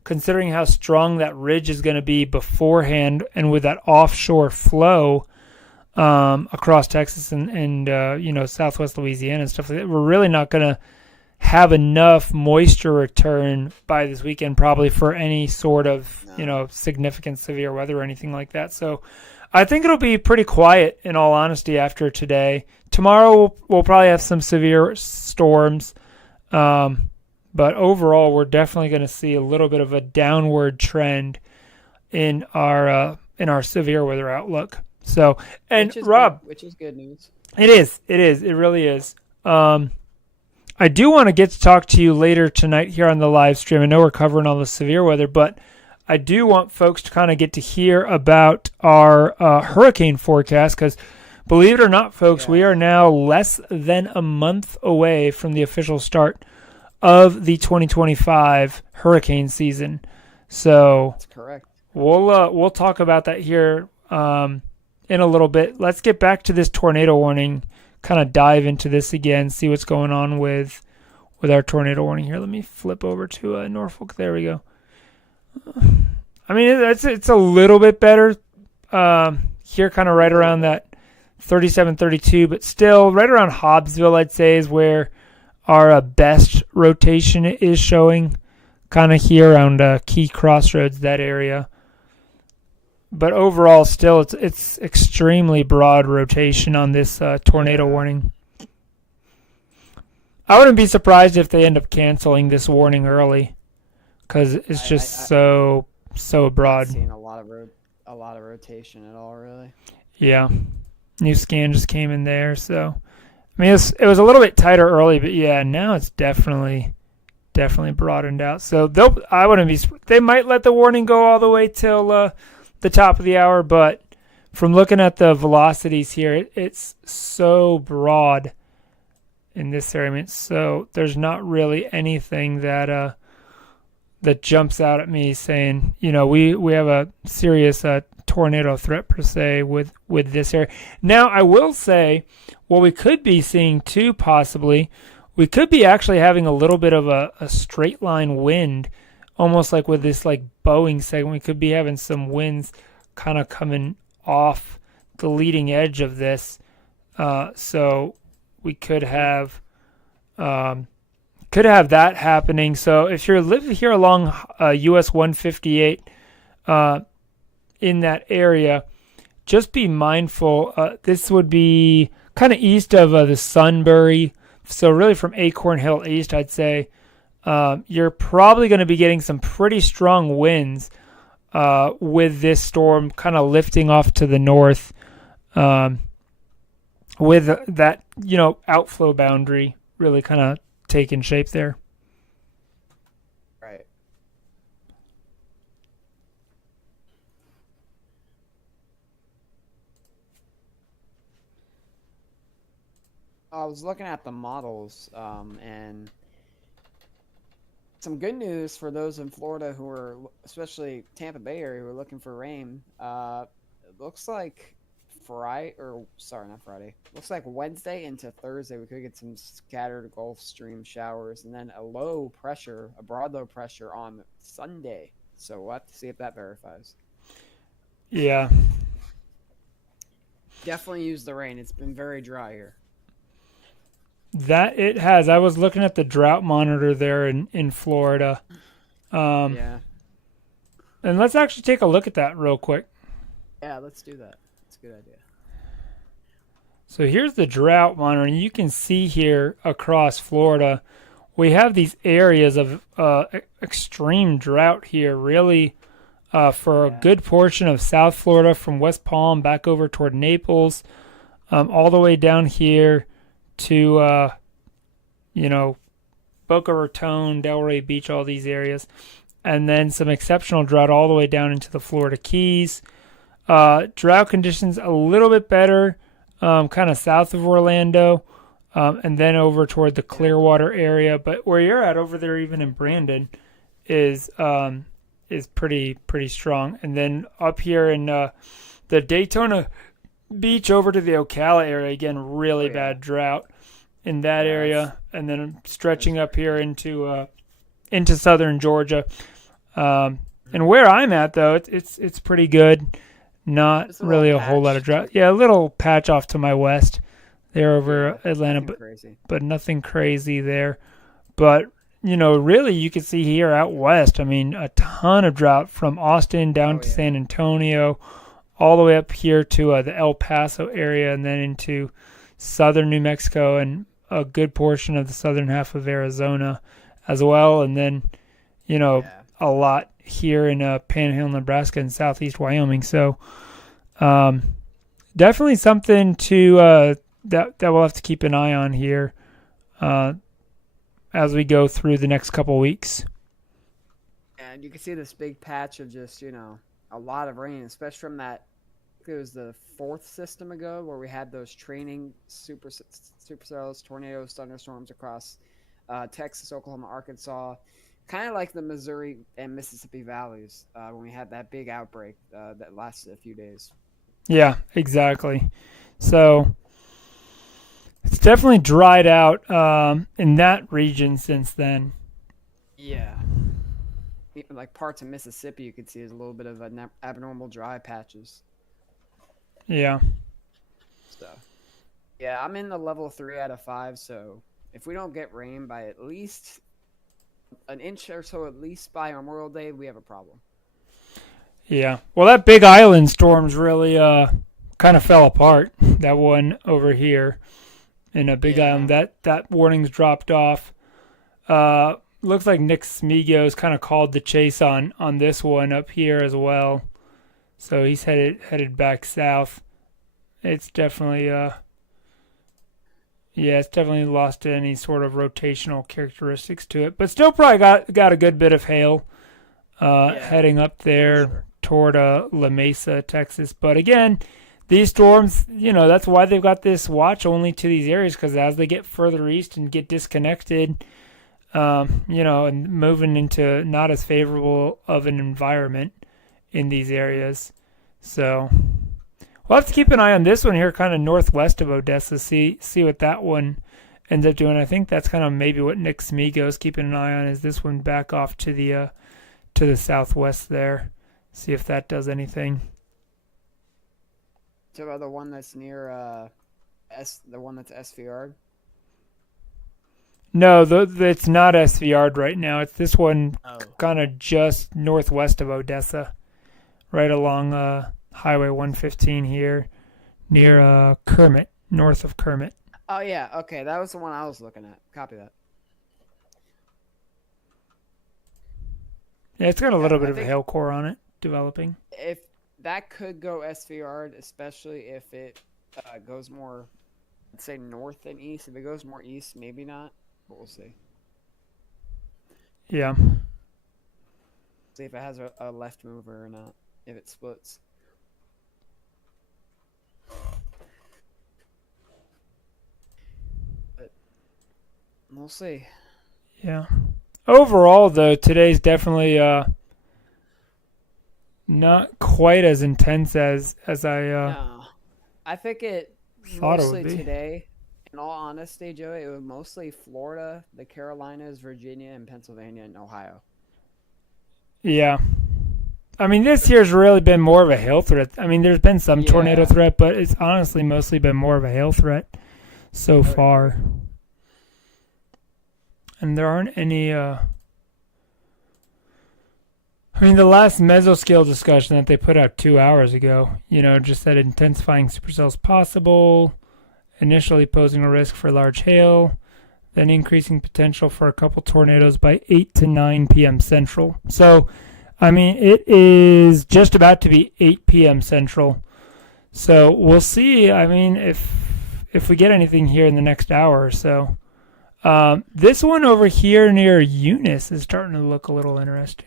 considering how strong that ridge is going to be beforehand and with that offshore flow across Texas and southwest Louisiana and stuff like that, we're really not going to have enough moisture return by this weekend probably for any sort of significant severe weather or anything like that. So I think it'll be pretty quiet, in all honesty, after today. Tomorrow we'll probably have some severe storms, but overall we're definitely going to see a little bit of a downward trend in our severe weather outlook. So, and Rob, which is good news. It is. It really is. I do want to get to talk to you later tonight here on the live stream. I know we're covering all the severe weather, but I do want folks to kind of get to hear about our hurricane forecast because, believe it or not, folks, we are now less than a month away from the official start of the 2025 hurricane season. So that's correct. We'll talk about that here in a little bit. Let's get back to this tornado warning. Kind of dive into this again, see what's going on with our tornado warning here. Let me flip over to Norfolk. There we go. I mean, it's a little bit better here, kind of right around that 37, 32, but still right around Hobbsville, I'd say, is where our best rotation is showing, kind of here around Key Crossroads, that area. But overall, still, it's extremely broad rotation on this tornado warning. I wouldn't be surprised if they end up canceling this warning early, because it's just so broad. Seeing a lot of rotation at all, really. Yeah, new scan just came in there, so I mean it was a little bit tighter early, but yeah, now it's definitely broadened out. So they might let the warning go all the way till the top of the hour, but from looking at the velocities here, it's so broad in this area. I mean, so there's not really anything that that jumps out at me saying, we have a serious tornado threat per se with this area. Now, I will say, what we could be seeing too, possibly, we could be actually having a little bit of a straight line wind, almost like with this like Boeing segment. We could be having some winds kind of coming off the leading edge of this. So we could have that happening. So if you're living here along US 158 in that area, just be mindful. This would be kind of east of the Sunbury. So really from Acorn Hill east, I'd say you're probably going to be getting some pretty strong winds with this storm kind of lifting off to the north with that, outflow boundary really kind of taking shape there. Right. I was looking at the models, and some good news for those in Florida who are, especially Tampa Bay area, who are looking for rain. It looks like Looks like Wednesday into Thursday we could get some scattered Gulf Stream showers, and then a broad low pressure on Sunday. So we'll have to see if that verifies. Yeah. Definitely use the rain. It's been very dry here. That it has. I was looking at the drought monitor there in Florida. Yeah. And let's actually take a look at that real quick. Yeah, let's do that. That's a good idea. So here's the drought monitor, and you can see here across Florida, we have these areas of extreme drought here, really, for a good portion of South Florida, from West Palm back over toward Naples, all the way down here to, Boca Raton, Delray Beach, all these areas. And then some exceptional drought all the way down into the Florida Keys. Drought conditions a little bit better, kind of south of Orlando, and then over toward the Clearwater area. But where you're at over there, even in Brandon, is pretty strong. And then up here in the Daytona Beach over to the Ocala area, again, really bad drought in that area. And then stretching up here into southern Georgia. And where I'm at, though, it's pretty good. Not really a whole lot of drought. Yeah, a little patch off to my west there over Atlanta, but nothing crazy there. But, really you can see here out west, I mean, a ton of drought from Austin down to San Antonio, all the way up here to the El Paso area, and then into southern New Mexico and a good portion of the southern half of Arizona as well. And then, a lot here in Panhandle, Nebraska, and southeast Wyoming. So definitely something to that we'll have to keep an eye on here as we go through the next couple weeks. And you can see this big patch of just, a lot of rain, especially from that, it was the fourth system ago where we had those training supercells, tornadoes, thunderstorms across Texas, Oklahoma, Arkansas, kind of like the Missouri and Mississippi valleys when we had that big outbreak that lasted a few days. Yeah, exactly. So it's definitely dried out in that region since then. Yeah. Even like parts of Mississippi you could see is a little bit of abnormal dry patches. Yeah. So, yeah, I'm in the level 3 out of 5, so if we don't get rain by at least an inch or so, at least by Memorial Day, we have a problem. Yeah. Well, that Big Island storm's really kind of fell apart, that one over here in a Big Island. That warning's dropped off. Looks like Nick Smigio's kind of called the chase on this one up here as well. So he's headed back south. It's definitely it's definitely lost any sort of rotational characteristics to it, but still probably got a good bit of hail heading up there toward La Mesa, Texas. But again, these storms, that's why they've got this watch only to these areas, because as they get further east and get disconnected, and moving into not as favorable of an environment in these areas. So we'll have to keep an eye on this one here, kind of northwest of Odessa, see what that one ends up doing. I think that's kind of maybe what Nick Smigo is keeping an eye on, is this one back off to the southwest there. See if that does anything. So about the one that's near the one that's SVR. No, it's not SVR right now. It's this one Oh. kind of just northwest of Odessa, right along Highway 115 here, near Kermit, north of Kermit. Oh yeah, okay, that was the one I was looking at. Copy that. Yeah, it's got a little bit I of a think- hail core on it developing. If that could go SVR, especially if it goes more, let's say north than east. If it goes more east, maybe not, but we'll see. Yeah. See if it has a left mover or not. If it splits. But we'll see. Yeah. Overall, though, today's definitely not quite as intense as I No, I think it thought it mostly would be. today. In all honesty, Joey, it was mostly Florida, the Carolinas, Virginia, and Pennsylvania, and Ohio. Yeah. I mean, this year's really been more of a hail threat. I mean, there's been some tornado Yeah. threat, but it's honestly mostly been more of a hail threat so far. And there aren't any. I mean, the last mesoscale discussion that they put out 2 hours ago, just said intensifying supercells possible, initially posing a risk for large hail, then increasing potential for a couple tornadoes by 8 to 9 p.m. Central. So, I mean, it is just about to be 8 p.m. Central. So we'll see. I mean, if we get anything here in the next hour or so. This one over here near Eunice is starting to look a little interesting.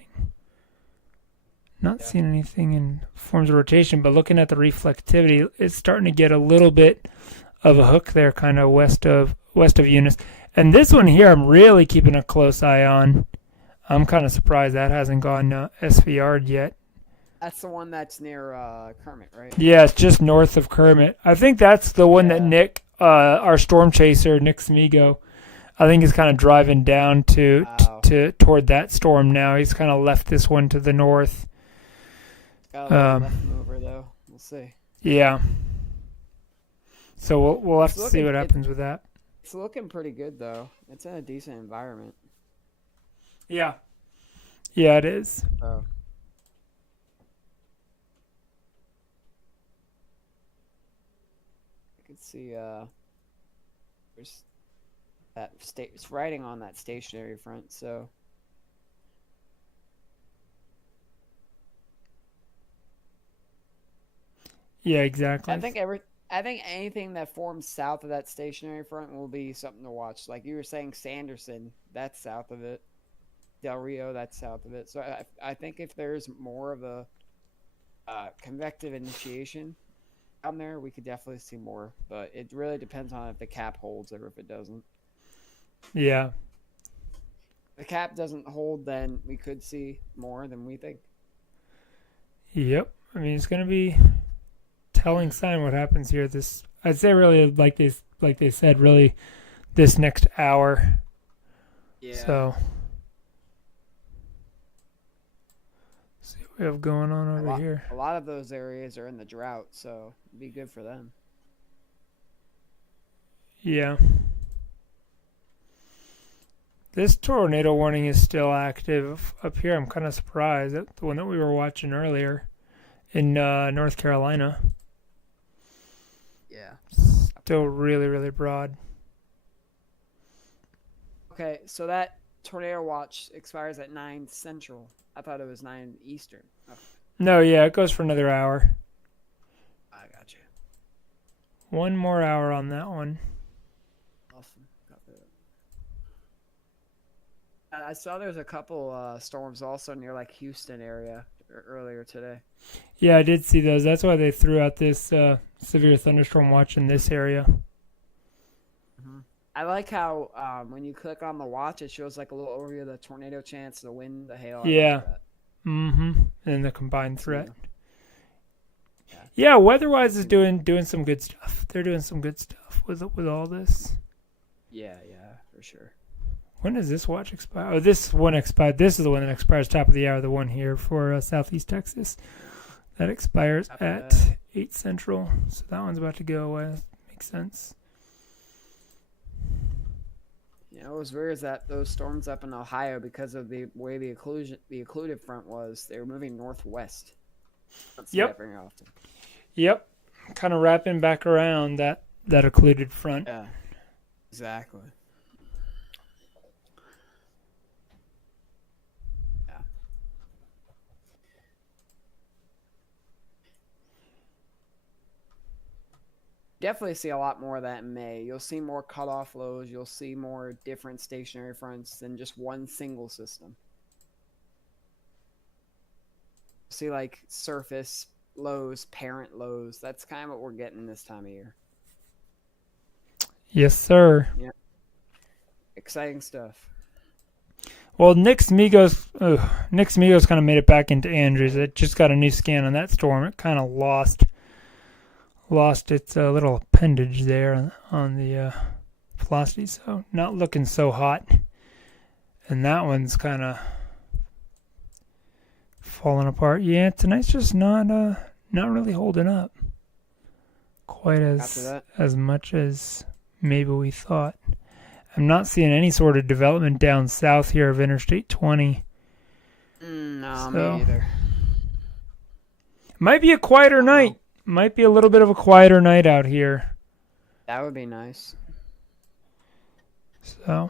Not seeing anything in forms of rotation, but looking at the reflectivity, it's starting to get a little bit of a hook there, kind of west of Eunice. And this one here, I'm really keeping a close eye on. I'm kind of surprised that hasn't gone SVR'd yet. That's the one that's near Kermit, right? Yeah, it's just north of Kermit. I think that's the one that Yeah. Nick, our storm chaser, Nick Smigo, I think is kind of driving down Wow. toward that storm now. He's kind of left this one to the north. Got a little left mover though. We'll see. Yeah. So we'll have It's to see looking- what happens with that. It's looking pretty good though. It's in a decent environment. Yeah. Yeah, it is. Oh. I could see there's that it's riding on that stationary front, so Yeah, exactly. I think anything that forms south of that stationary front will be something to watch. Like you were saying, Sanderson, that's south of it. Del Rio, that's south of it. So I think if there's more of a convective initiation down there, we could definitely see more. But it really depends on if the cap holds or if it doesn't. Yeah. If the cap doesn't hold, then we could see more than we think. Yep. I mean, it's going to be telling sign what happens here. I'd say really like they said, really this next hour. Yeah. So see what we have going on over here. A lot of those areas are in the drought, so it'd be good for them. Yeah. This tornado warning is still active up here. I'm kind of surprised. The one that we were watching earlier in North Carolina. Yeah. Still really, really broad. Okay, so that tornado watch expires at 9 Central. I thought it was 9 Eastern. Oh, No, yeah, it goes for another hour. I got you. One more hour on that one. Awesome. Got that. I saw there's a couple storms also near like Houston area earlier today. Yeah, I did see those. That's why they threw out this severe thunderstorm watch in this area. I like how when you click on the watch, it shows like a little overview of the tornado chance, the wind, the hail. I Yeah. like that. Mm-hmm. And the combined threat. Yeah. Yeah, weather-wise is doing some good stuff. They're doing some good stuff with all this. Yeah, for sure. When does this watch expire? Oh, this one expired. This is the one that expires top of the hour. The one here for Southeast Texas that expires Copy at that. 8 Central. So that one's about to go away. Makes sense. You know, it was weird is that those storms up in Ohio, because of the way the occluded front was, they were moving northwest. Don't see Yep. that very often. Yep. Kind of wrapping back around that occluded front. Yeah, exactly. Yeah. Definitely see a lot more of that in May. You'll see more cutoff lows. You'll see more different stationary fronts than just one single system. See like surface lows, parent lows. That's kind of what we're getting this time of year. Yes, sir. Exciting stuff. Well, Nick's Migos kind of made it back into Andrews. It just got a new scan on that storm. It kind of lost its little appendage there on the velocity, so not looking so hot. And that one's kind of falling apart. Yeah, tonight's just not really holding up quite as much as maybe we thought. I'm not seeing any sort of development down south here of Interstate 20. No, So, me neither. Might be a quieter night. Might be a little bit of a quieter night out here. That would be nice. So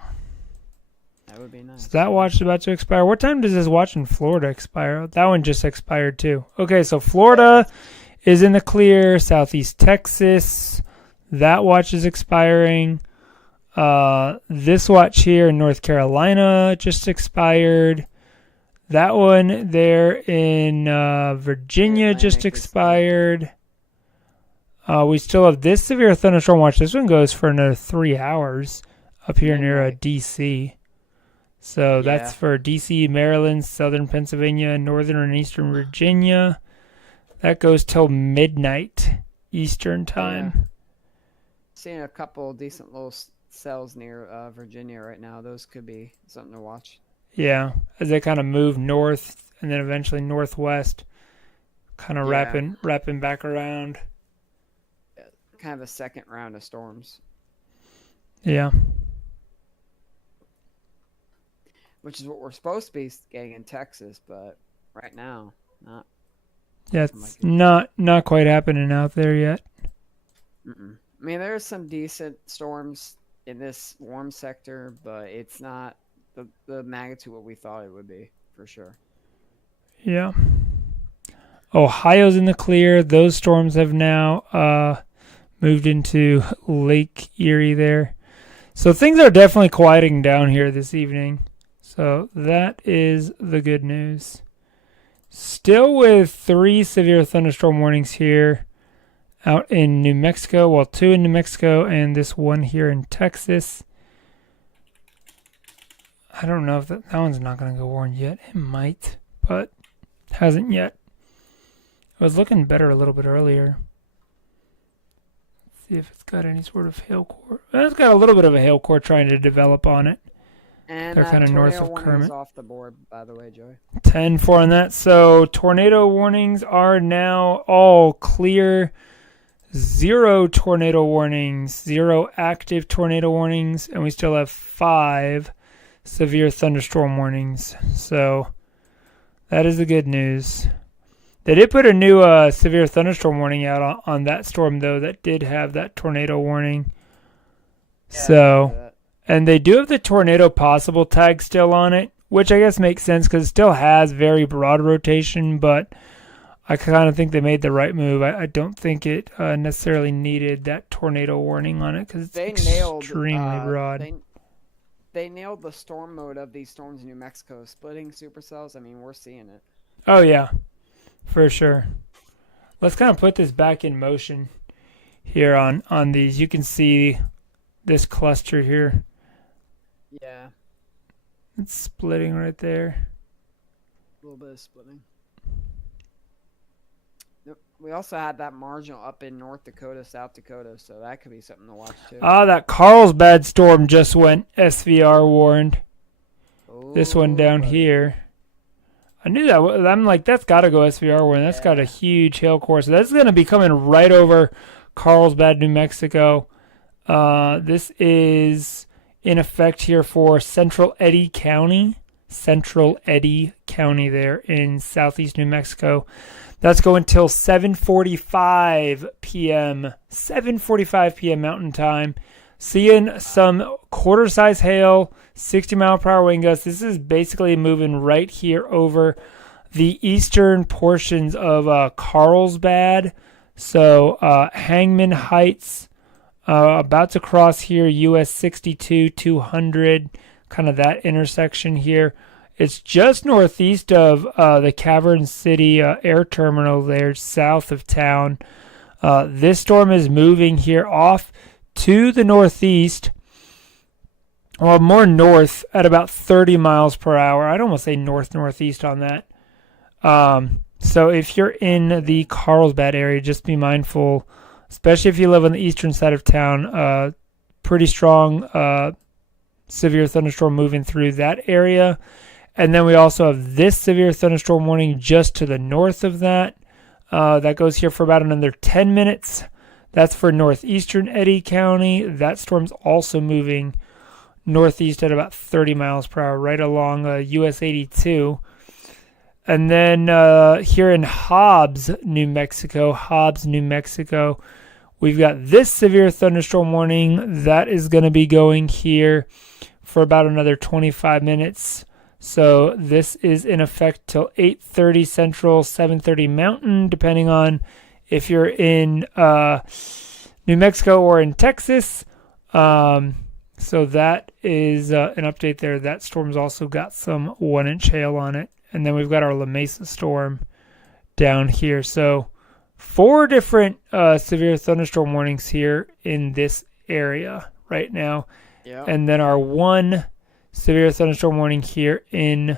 That would be nice. that watch is about to expire. What time does this watch in Florida expire? That one just expired too. Okay, so Florida is in the clear. Southeast Texas, that watch is expiring. This watch here in North Carolina just expired. That one there in Virginia just Atlantic expired. We still have this severe thunderstorm watch. This one goes for another 3 hours up here near Midnight. D.C. So that's Yeah. for D.C., Maryland, southern Pennsylvania, northern and eastern Virginia. That goes till midnight Eastern time. Seeing a couple decent little cells near Virginia right now. Those could be something to watch. Yeah, as they kind of move north and then eventually northwest, kind of Yeah. wrapping back around. Kind of a second round of storms, Yeah. which is what we're supposed to be getting in Texas, but right now, not. Yeah, Looking it's like not quite happening out there yet. Mm-mm. I mean, there's some decent storms in this warm sector, but it's not the magnitude what we thought it would be, for sure. Yeah. Ohio's in the clear. Those storms have now moved into Lake Erie there. So things are definitely quieting down here this evening. So that is the good news. Still with 3 severe thunderstorm warnings here out in New Mexico. Well, 2 in New Mexico and this one here in Texas. I don't know if that one's not going to go warned yet. It might, but hasn't yet. It was looking better a little bit earlier. Let's see if it's got any sort of hail core. Well, it's got a little bit of a hail core trying to develop on it. And They're that kinda north tornado of warning Kermit. is off the board, by the way, Joey. 10-4 on that. So tornado warnings are now all clear. 0 tornado warnings, 0 active tornado warnings, and we still have 5 severe thunderstorm warnings. So that is the good news. They did put a new severe thunderstorm warning out on that storm, though, that did have that tornado warning. So, and they do have the tornado possible tag still on it, which I guess makes sense because it still has very broad rotation, but I kind of think they made the right move. I don't think it necessarily needed that tornado warning on it because it's extremely broad. They nailed the storm mode of these storms in New Mexico, splitting supercells. I mean, we're seeing it. Oh yeah, for sure. Let's kind of put this back in motion here on these. You can see this cluster here. Yeah, It's splitting right there. a little bit of splitting. Yep. We also had that marginal up in North Dakota, South Dakota, so that could be something to watch too. That Carlsbad storm just went SVR warned. This one down Ooh, here. I knew that. I'm like, that's got to go SVR warning. That's got a Yeah. huge hail course. That's going to be coming right over Carlsbad, New Mexico. This is in effect here for Central Eddy County. Central Eddy County there in southeast New Mexico. That's going till 7:45 p.m. 7:45 p.m. Mountain Time. Seeing some quarter-size hail, 60-mile-per-hour wind gusts. This is basically moving right here over the eastern portions of Carlsbad. So Hangman Heights, about to cross here, US 62, 200, kind of that intersection here. It's just northeast of the Cavern City Air Terminal there, south of town. This storm is moving here off to the northeast, or more north at about 30 miles per hour. I'd almost say northeast on that. So if you're in the Carlsbad area, just be mindful, especially if you live on the eastern side of town. Pretty strong severe thunderstorm moving through that area. And then we also have this severe thunderstorm warning just to the north of that. That goes here for about another 10 minutes. That's for northeastern Eddy County. That storm's also moving northeast at about 30 miles per hour, right along US 82. And then here in Hobbs, New Mexico, we've got this severe thunderstorm warning. That is going to be going here for about another 25 minutes. So this is in effect till 8:30 Central, 7:30 Mountain, depending on if you're in New Mexico or in Texas. So that is an update there. That storm's also got some 1-inch hail on it. And then we've got our La Mesa storm down here. So 4 different severe thunderstorm warnings here in this area right now. Yeah. And then our 1 severe thunderstorm warning here in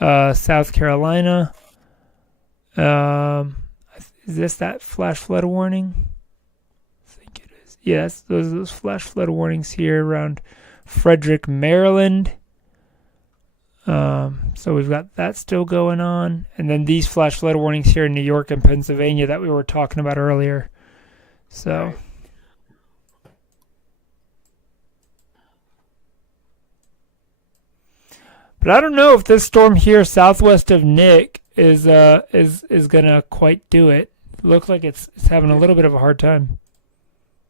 South Carolina. Is this that flash flood warning? I think it is. Yes, those flash flood warnings here around Frederick, Maryland. So we've got that still going on. And then these flash flood warnings here in New York and Pennsylvania that we were talking about earlier. So... Right. But I don't know if this storm here southwest of Nick is gonna quite do it. It looks like it's having a little bit of a hard time.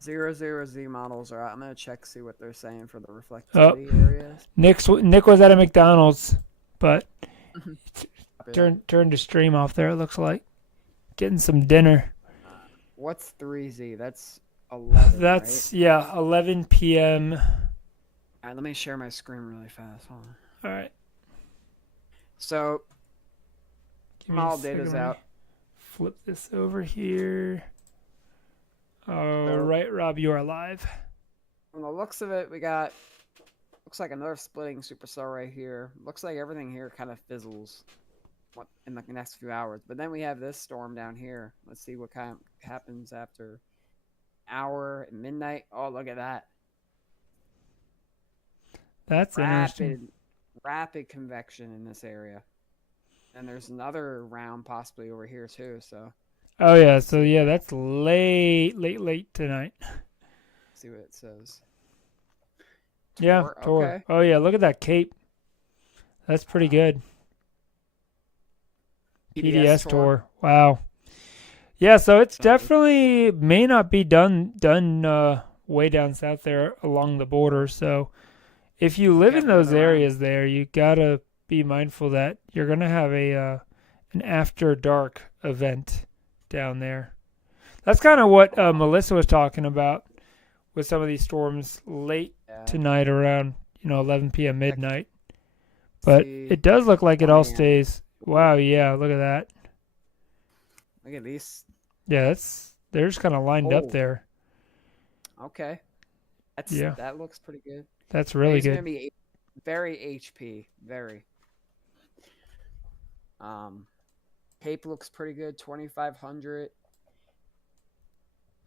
00Z models are out. I'm gonna check, see what they're saying for the reflectivity areas. Nick was at a McDonald's, but turned to stream off there. It looks like getting some dinner. What's 3Z? That's 11. That's right? yeah, 11 p.m. All right, let me share my screen really fast. Hold on. All right. So, Give me a model second, data's let me out. Flip this over here. All So- right, Rob, you are live. From the looks of it, we got looks like another splitting supercell right here. Looks like everything here kind of fizzles in the next few hours. But then we have this storm down here. Let's see what kind of happens after hour and midnight. Oh, look at that. That's interesting. Rapid convection in this area. And there's another round possibly over here too, so Oh yeah, so yeah, that's late tonight. see what it says. Yeah, Tor. Okay. Oh yeah, look at that cape. That's pretty good. PDS Tor. Wow. Yeah, so it's So- definitely may not be done way down south there along the border. So if you live in Gotta those run around. areas there, you gotta be mindful that you're gonna have an after dark event down there. That's kind of what Melissa was talking about with some of these storms late Yeah. tonight around 11 p.m. midnight. But See, it does look like it all 1 a.m. stays Wow, yeah, look at that. Look at these. Yeah, they're just kind of lined up Oh. there. Okay. Yeah. That looks pretty good. That's really He's good. gonna be very HP. Very. Cape looks pretty good. 2,500.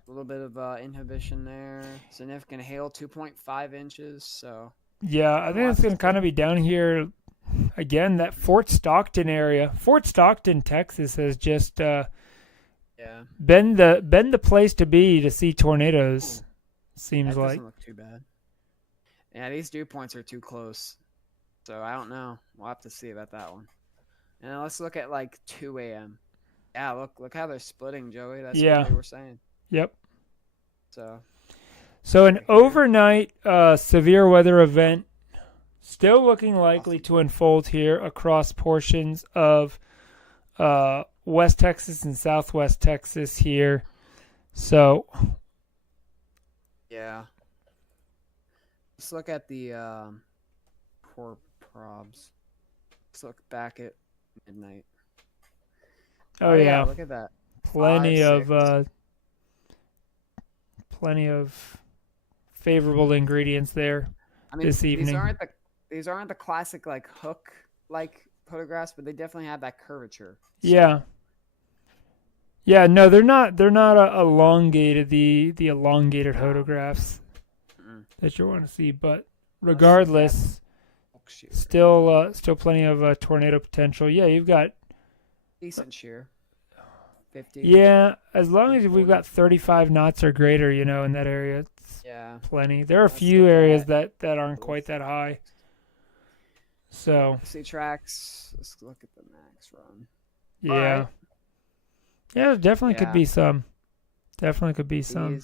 A little bit of inhibition there. Significant hail, 2.5 inches. So Yeah, I think it's going to kind of be down here again. That Fort Stockton area, Fort Stockton, Texas, has just yeah. been the place to be to see tornadoes. Seems That like. doesn't look too bad. Yeah, these dew points are too close. So I don't know. We'll have to see about that one. And let's look at like 2 a.m. Yeah, look how they're splitting, Joey. That's Yeah. what they were saying. Yep. So An overnight severe weather event still looking likely to unfold here across portions of West Texas and Southwest Texas here. So, yeah. Let's look at the poor probs. Let's look back at midnight. oh yeah, Look at that. plenty 5, of favorable ingredients there. I mean, this evening. These aren't the classic like hook like photographs, but they definitely have that curvature. So, Yeah, no, they're not elongated, the elongated photographs Mm-mm. that you want to see, but regardless, Hook shear. still plenty of tornado potential. Yeah, you've got Decent shear. 50. yeah, as long as we've got 35 knots or greater, in that area, it's Yeah. plenty. There are a Let's few look areas at- that aren't quite that high. So, See tracks. Let's look at the max run. yeah. Alright. Yeah, there definitely could Yeah. be some. Definitely could be some.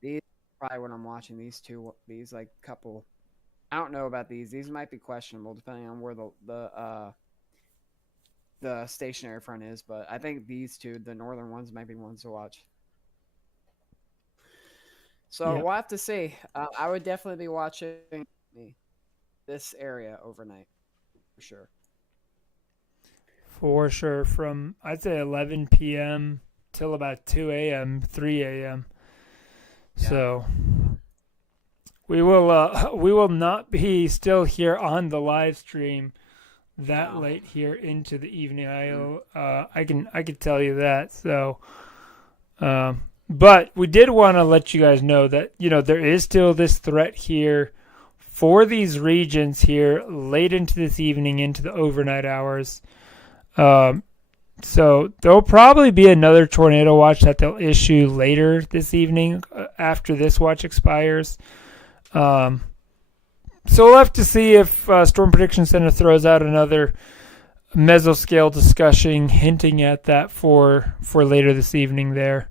These probably when I'm watching these like couple. I don't know about these. These might be questionable depending on where the stationary front is, but I think these two, the northern ones, might be ones to watch. So Yep. we'll have to see. I would definitely be watching this area overnight, for sure. For sure, from I'd say 11 p.m. till about 2 a.m., 3 a.m. Yeah. So we will not be still here on the live stream that No. late here into the evening. I can tell you that. So, but we did want to let you guys know that there is still this threat here for these regions here late into this evening, into the overnight hours. So there'll probably be another tornado watch that they'll issue later this evening after this watch expires. So we'll have to see if Storm Prediction Center throws out another mesoscale discussion hinting at that for later this evening there.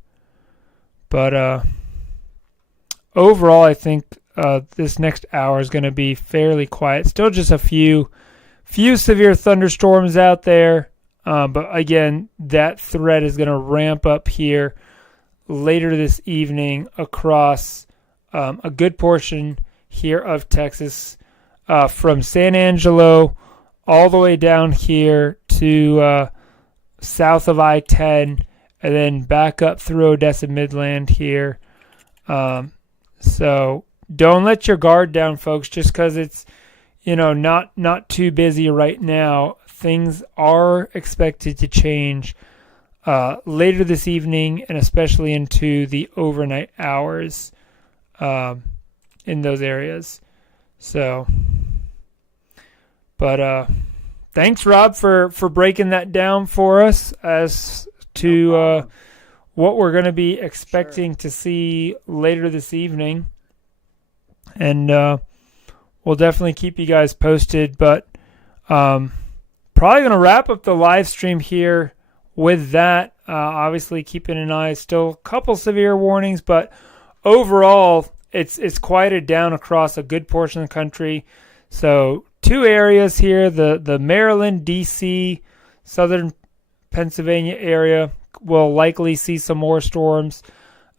But overall, I think this next hour is going to be fairly quiet. Still just a few severe thunderstorms out there. But again, that threat is going to ramp up here later this evening across a good portion here of Texas, from San Angelo all the way down here to south of I-10, and then back up through Odessa Midland here. So don't let your guard down, folks, just because it's not too busy right now. Things are expected to change later this evening, and especially into the overnight hours in those areas. So, but thanks, Rob, for breaking that down for us as to what we're going to be expecting to see later this evening. And we'll definitely keep you guys posted, but probably going to wrap up the live stream here with that. Obviously, keeping an eye. Still a couple severe warnings, but overall, it's quieted down across a good portion of the country. So 2 areas here, the Maryland, D.C., southern Pennsylvania area will likely see some more storms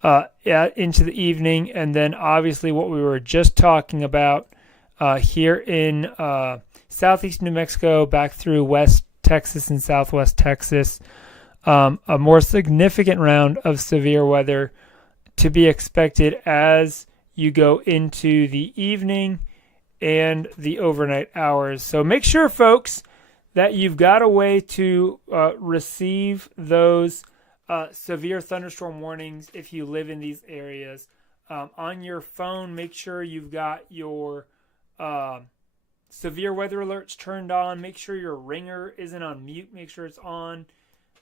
into the evening. And then obviously what we were just talking about here in southeast New Mexico, back through West Texas and Southwest Texas. A more significant round of severe weather to be expected as you go into the evening and the overnight hours. So make sure, folks, that you've got a way to receive those severe thunderstorm warnings if you live in these areas. On your phone, make sure you've got your severe weather alerts turned on. Make sure your ringer isn't on mute. Make sure it's on.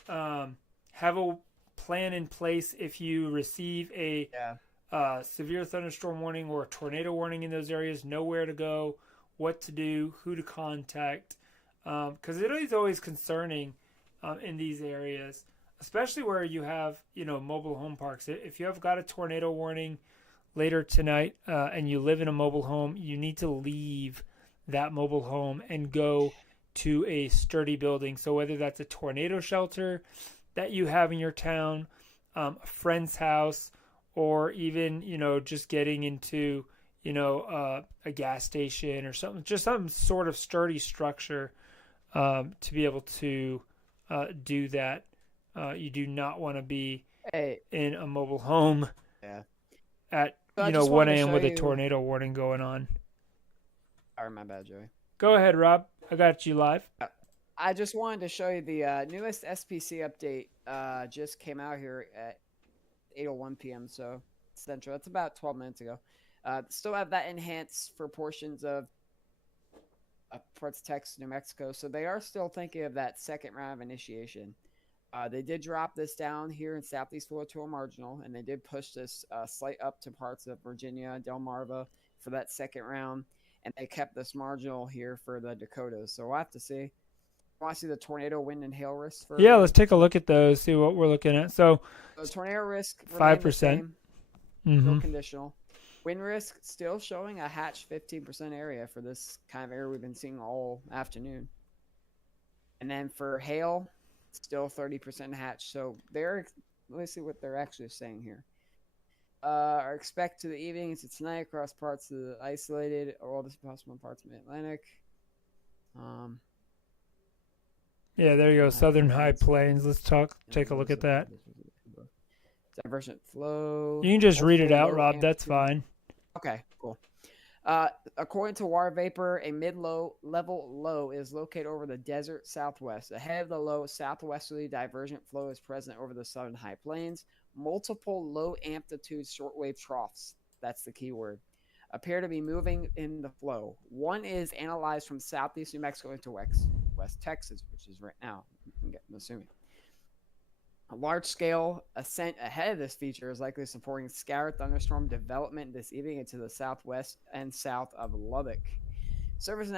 Have a plan in place if you receive a severe thunderstorm warning or a tornado warning in those areas. Know where to go, what to do, who to contact. Because it is always concerning in these areas, especially where you have, mobile home parks. If you have got a tornado warning later tonight and you live in a mobile home, you need to leave that mobile home and go to a sturdy building. So whether that's a tornado shelter that you have in your town, a friend's house, or even, just getting into, a gas station or something, just some sort of sturdy structure to be able to do that. You do not want to be in a mobile home at, 1 a.m. with a tornado warning going on. Sorry, my bad, Joey. Go ahead, Rob. I got you live. I just wanted to show you the newest SPC update just came out here at 8:01 p.m. So Central. That's about 12 minutes ago. Still have that enhanced for portions of parts of Texas, New Mexico. So they are still thinking of that second round of initiation. They did drop this down here in Southeast Florida to a marginal, and they did push this slight up to parts of Virginia, Delmarva for that second round. And they kept this marginal here for the Dakotas. So we'll have to see. Want to see the tornado, wind, and hail risks? Let's take a look at those, see what we're looking at. So tornado risk, 5%. Still conditional. Wind risk, still showing a hatch 15% area for this kind of area we've been seeing all afternoon. And then for hail, still 30% hatch. So let's see what they're actually saying here. Are expect to the evening into tonight across parts of the isolated or all the possible parts of the Atlantic. There you go. Southern High Plains. Let's take a look at that. Divergent flow. You can just read it out, Rob. That's fine. Okay, cool. According to Water Vapor, a mid-low level low is located over the desert southwest. Ahead of the low, southwesterly divergent flow is present over the southern high plains. Multiple low-amplitude shortwave troughs, that's the key word, appear to be moving in the flow. One is analyzed from southeast New Mexico into West Texas, which is right now, I'm assuming. A large-scale ascent ahead of this feature is likely supporting scattered thunderstorm development this evening into the southwest and south of Lubbock. Surface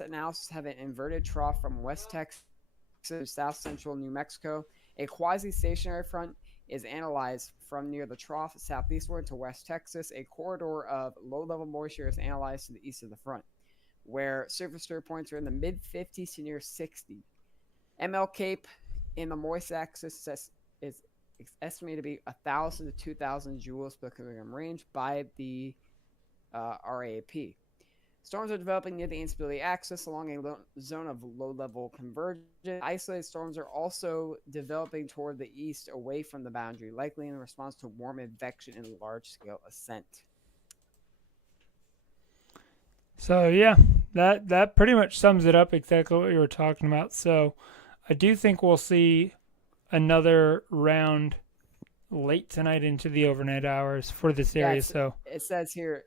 analysis have an inverted trough from West Texas to south-central New Mexico. A quasi-stationary front is analyzed from near the trough southeastward to West Texas. A corridor of low-level moisture is analyzed to the east of the front, where surface dew points are in the mid-50s to near 60. ML Cape in the moist axis is estimated to be 1,000 to 2,000 joules per kilogram range by the RAP. Storms are developing near the instability axis along a zone of low-level convergence. Isolated storms are also developing toward the east away from the boundary, likely in response to warm advection and large-scale ascent. So, that pretty much sums it up exactly what you were talking about. So, I do think we'll see another round late tonight into the overnight hours for this area. So it says here,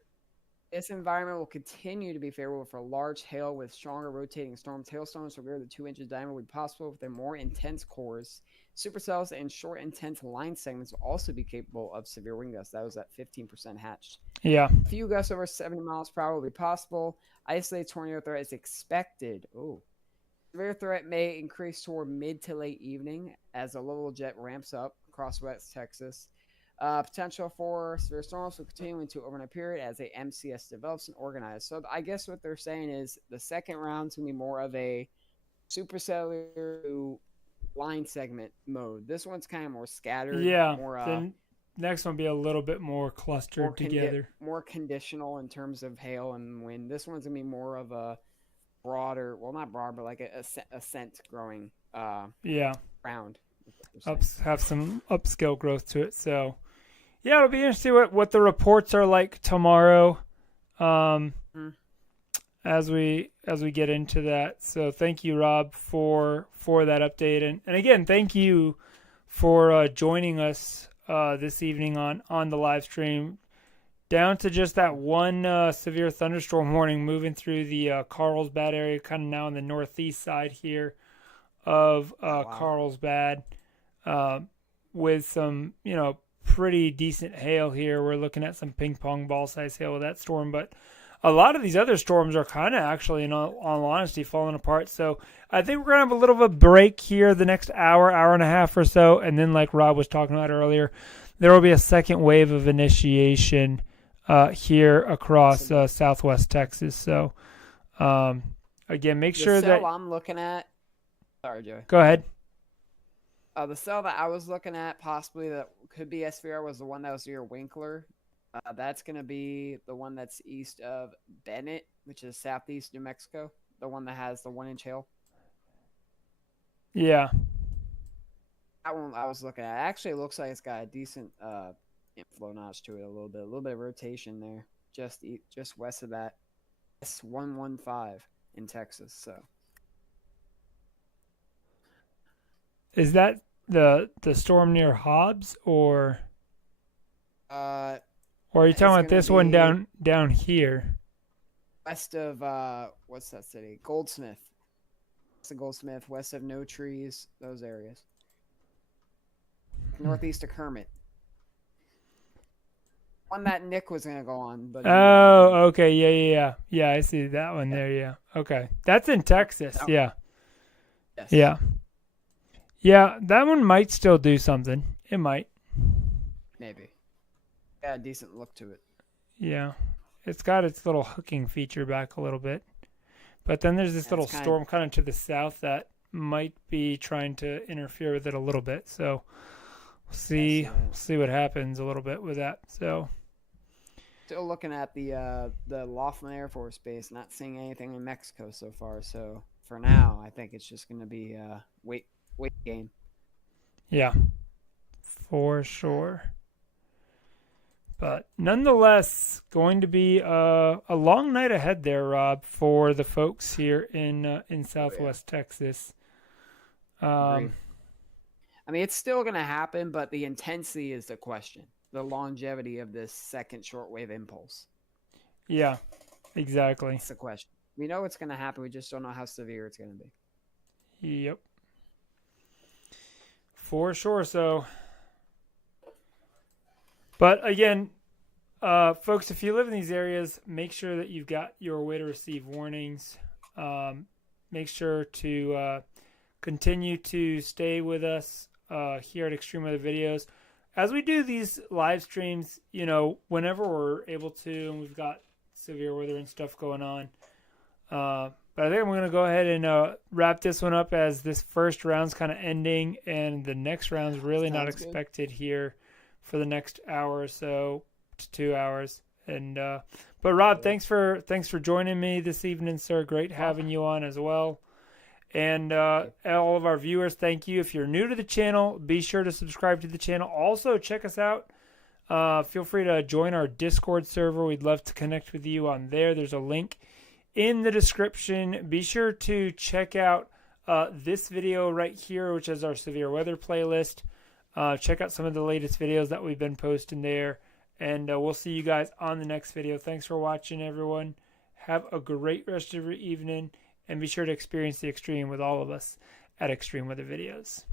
this environment will continue to be favorable for large hail with stronger rotating storms. Hailstones from greater than 2 inches diameter would be possible with their more intense cores. Supercells and short, intense line segments will also be capable of severe wind gusts. That was at 15% hatched. Yeah. A few gusts over 70 miles per hour will be possible. Isolated tornado threat is expected. Severe threat may increase toward mid to late evening as the low jet ramps up across West Texas. Potential for severe storms will continue into overnight period as a MCS develops and organizes. So I guess what they're saying is the second round's going to be more of a supercellular line segment mode. This one's kind of more scattered. Yeah. More, the next one will be a little bit more clustered together. More conditional in terms of hail and wind. This one's going to be more of a broader, well, not broad, but like a scent growing Yeah. ground. Have some upscale growth to it. So yeah, it'll be interesting what the reports are like tomorrow. As we get into that. So thank you, Rob, for that update, and again, thank you for joining us this evening on the live stream. Down to just that one severe thunderstorm warning moving through the Carlsbad area, kind of now on the northeast side here of Carlsbad, with some pretty decent hail here. We're looking at some ping pong ball size hail with that storm, but a lot of these other storms are kind of actually, in all honesty, falling apart. So I think we're going to have a little of a break here the next hour and a half or so. And then, like Rob was talking about earlier, there will be a second wave of initiation here across southwest Texas. So, again, make sure that... The cell I'm looking at... Sorry, Joey. Go ahead. The cell that I was looking at, possibly that could be SVR, was the one that was near Winkler. That's going to be the one that's east of Bennett, which is southeast New Mexico. The one that has the 1-inch hail. Yeah. That one I was looking at. It actually looks like it's got a decent inflow notch to it a little bit of rotation there. Just west of that. S115 in Texas, so. Is that the storm near Hobbs, or are you talking about this one down here? West of what's that city? Goldsmith. West of Goldsmith, west of No Trees, those areas. Northeast of Kermit. One that Nick was gonna go on, but oh, okay, yeah. I see that one there. Yeah, okay, that's in Texas. Oh. Yeah, yes. yeah. That one might still do something. It might. Maybe. Got a decent look to it. Yeah, it's got its little hooking feature back a little bit, but then there's this little storm kind of to the south that might be trying to interfere with it a little bit. So we'll see what happens a little bit with that. So still looking at the Laughlin Air Force Base, not seeing anything in Mexico so far. So for now, I think it's just going to be a wait game. Yeah, for sure. But nonetheless, going to be a long night ahead there, Rob, for the folks here in Southwest Texas. I mean, it's still going to happen, but the intensity is the question. The longevity of this second shortwave impulse. Yeah, exactly. That's the question. We know it's going to happen. We just don't know how severe it's going to be. Yep. For sure. So, but again, folks, if you live in these areas, make sure that you've got your way to receive warnings. Make sure to continue to stay with us here at Extreme Weather Videos. As we do these live streams, whenever we're able to, and we've got severe weather and stuff going on. But I think I'm going to go ahead and wrap this one up, as this first round's kind of ending, and the next round's really not expected here for the next hour or so to 2 hours. And but Rob, thanks for joining me this evening, sir. Great having you on as well. And all of our viewers, thank you. If you're new to the channel, be sure to subscribe to the channel. Also, check us out. Feel free to join our Discord server. We'd love to connect with you on there. There's a link in the description. Be sure to check out this video right here, which is our severe weather playlist. Check out some of the latest videos that we've been posting there. And we'll see you guys on the next video. Thanks for watching, everyone. Have a great rest of your evening. And be sure to experience the extreme with all of us at Extreme Weather Videos.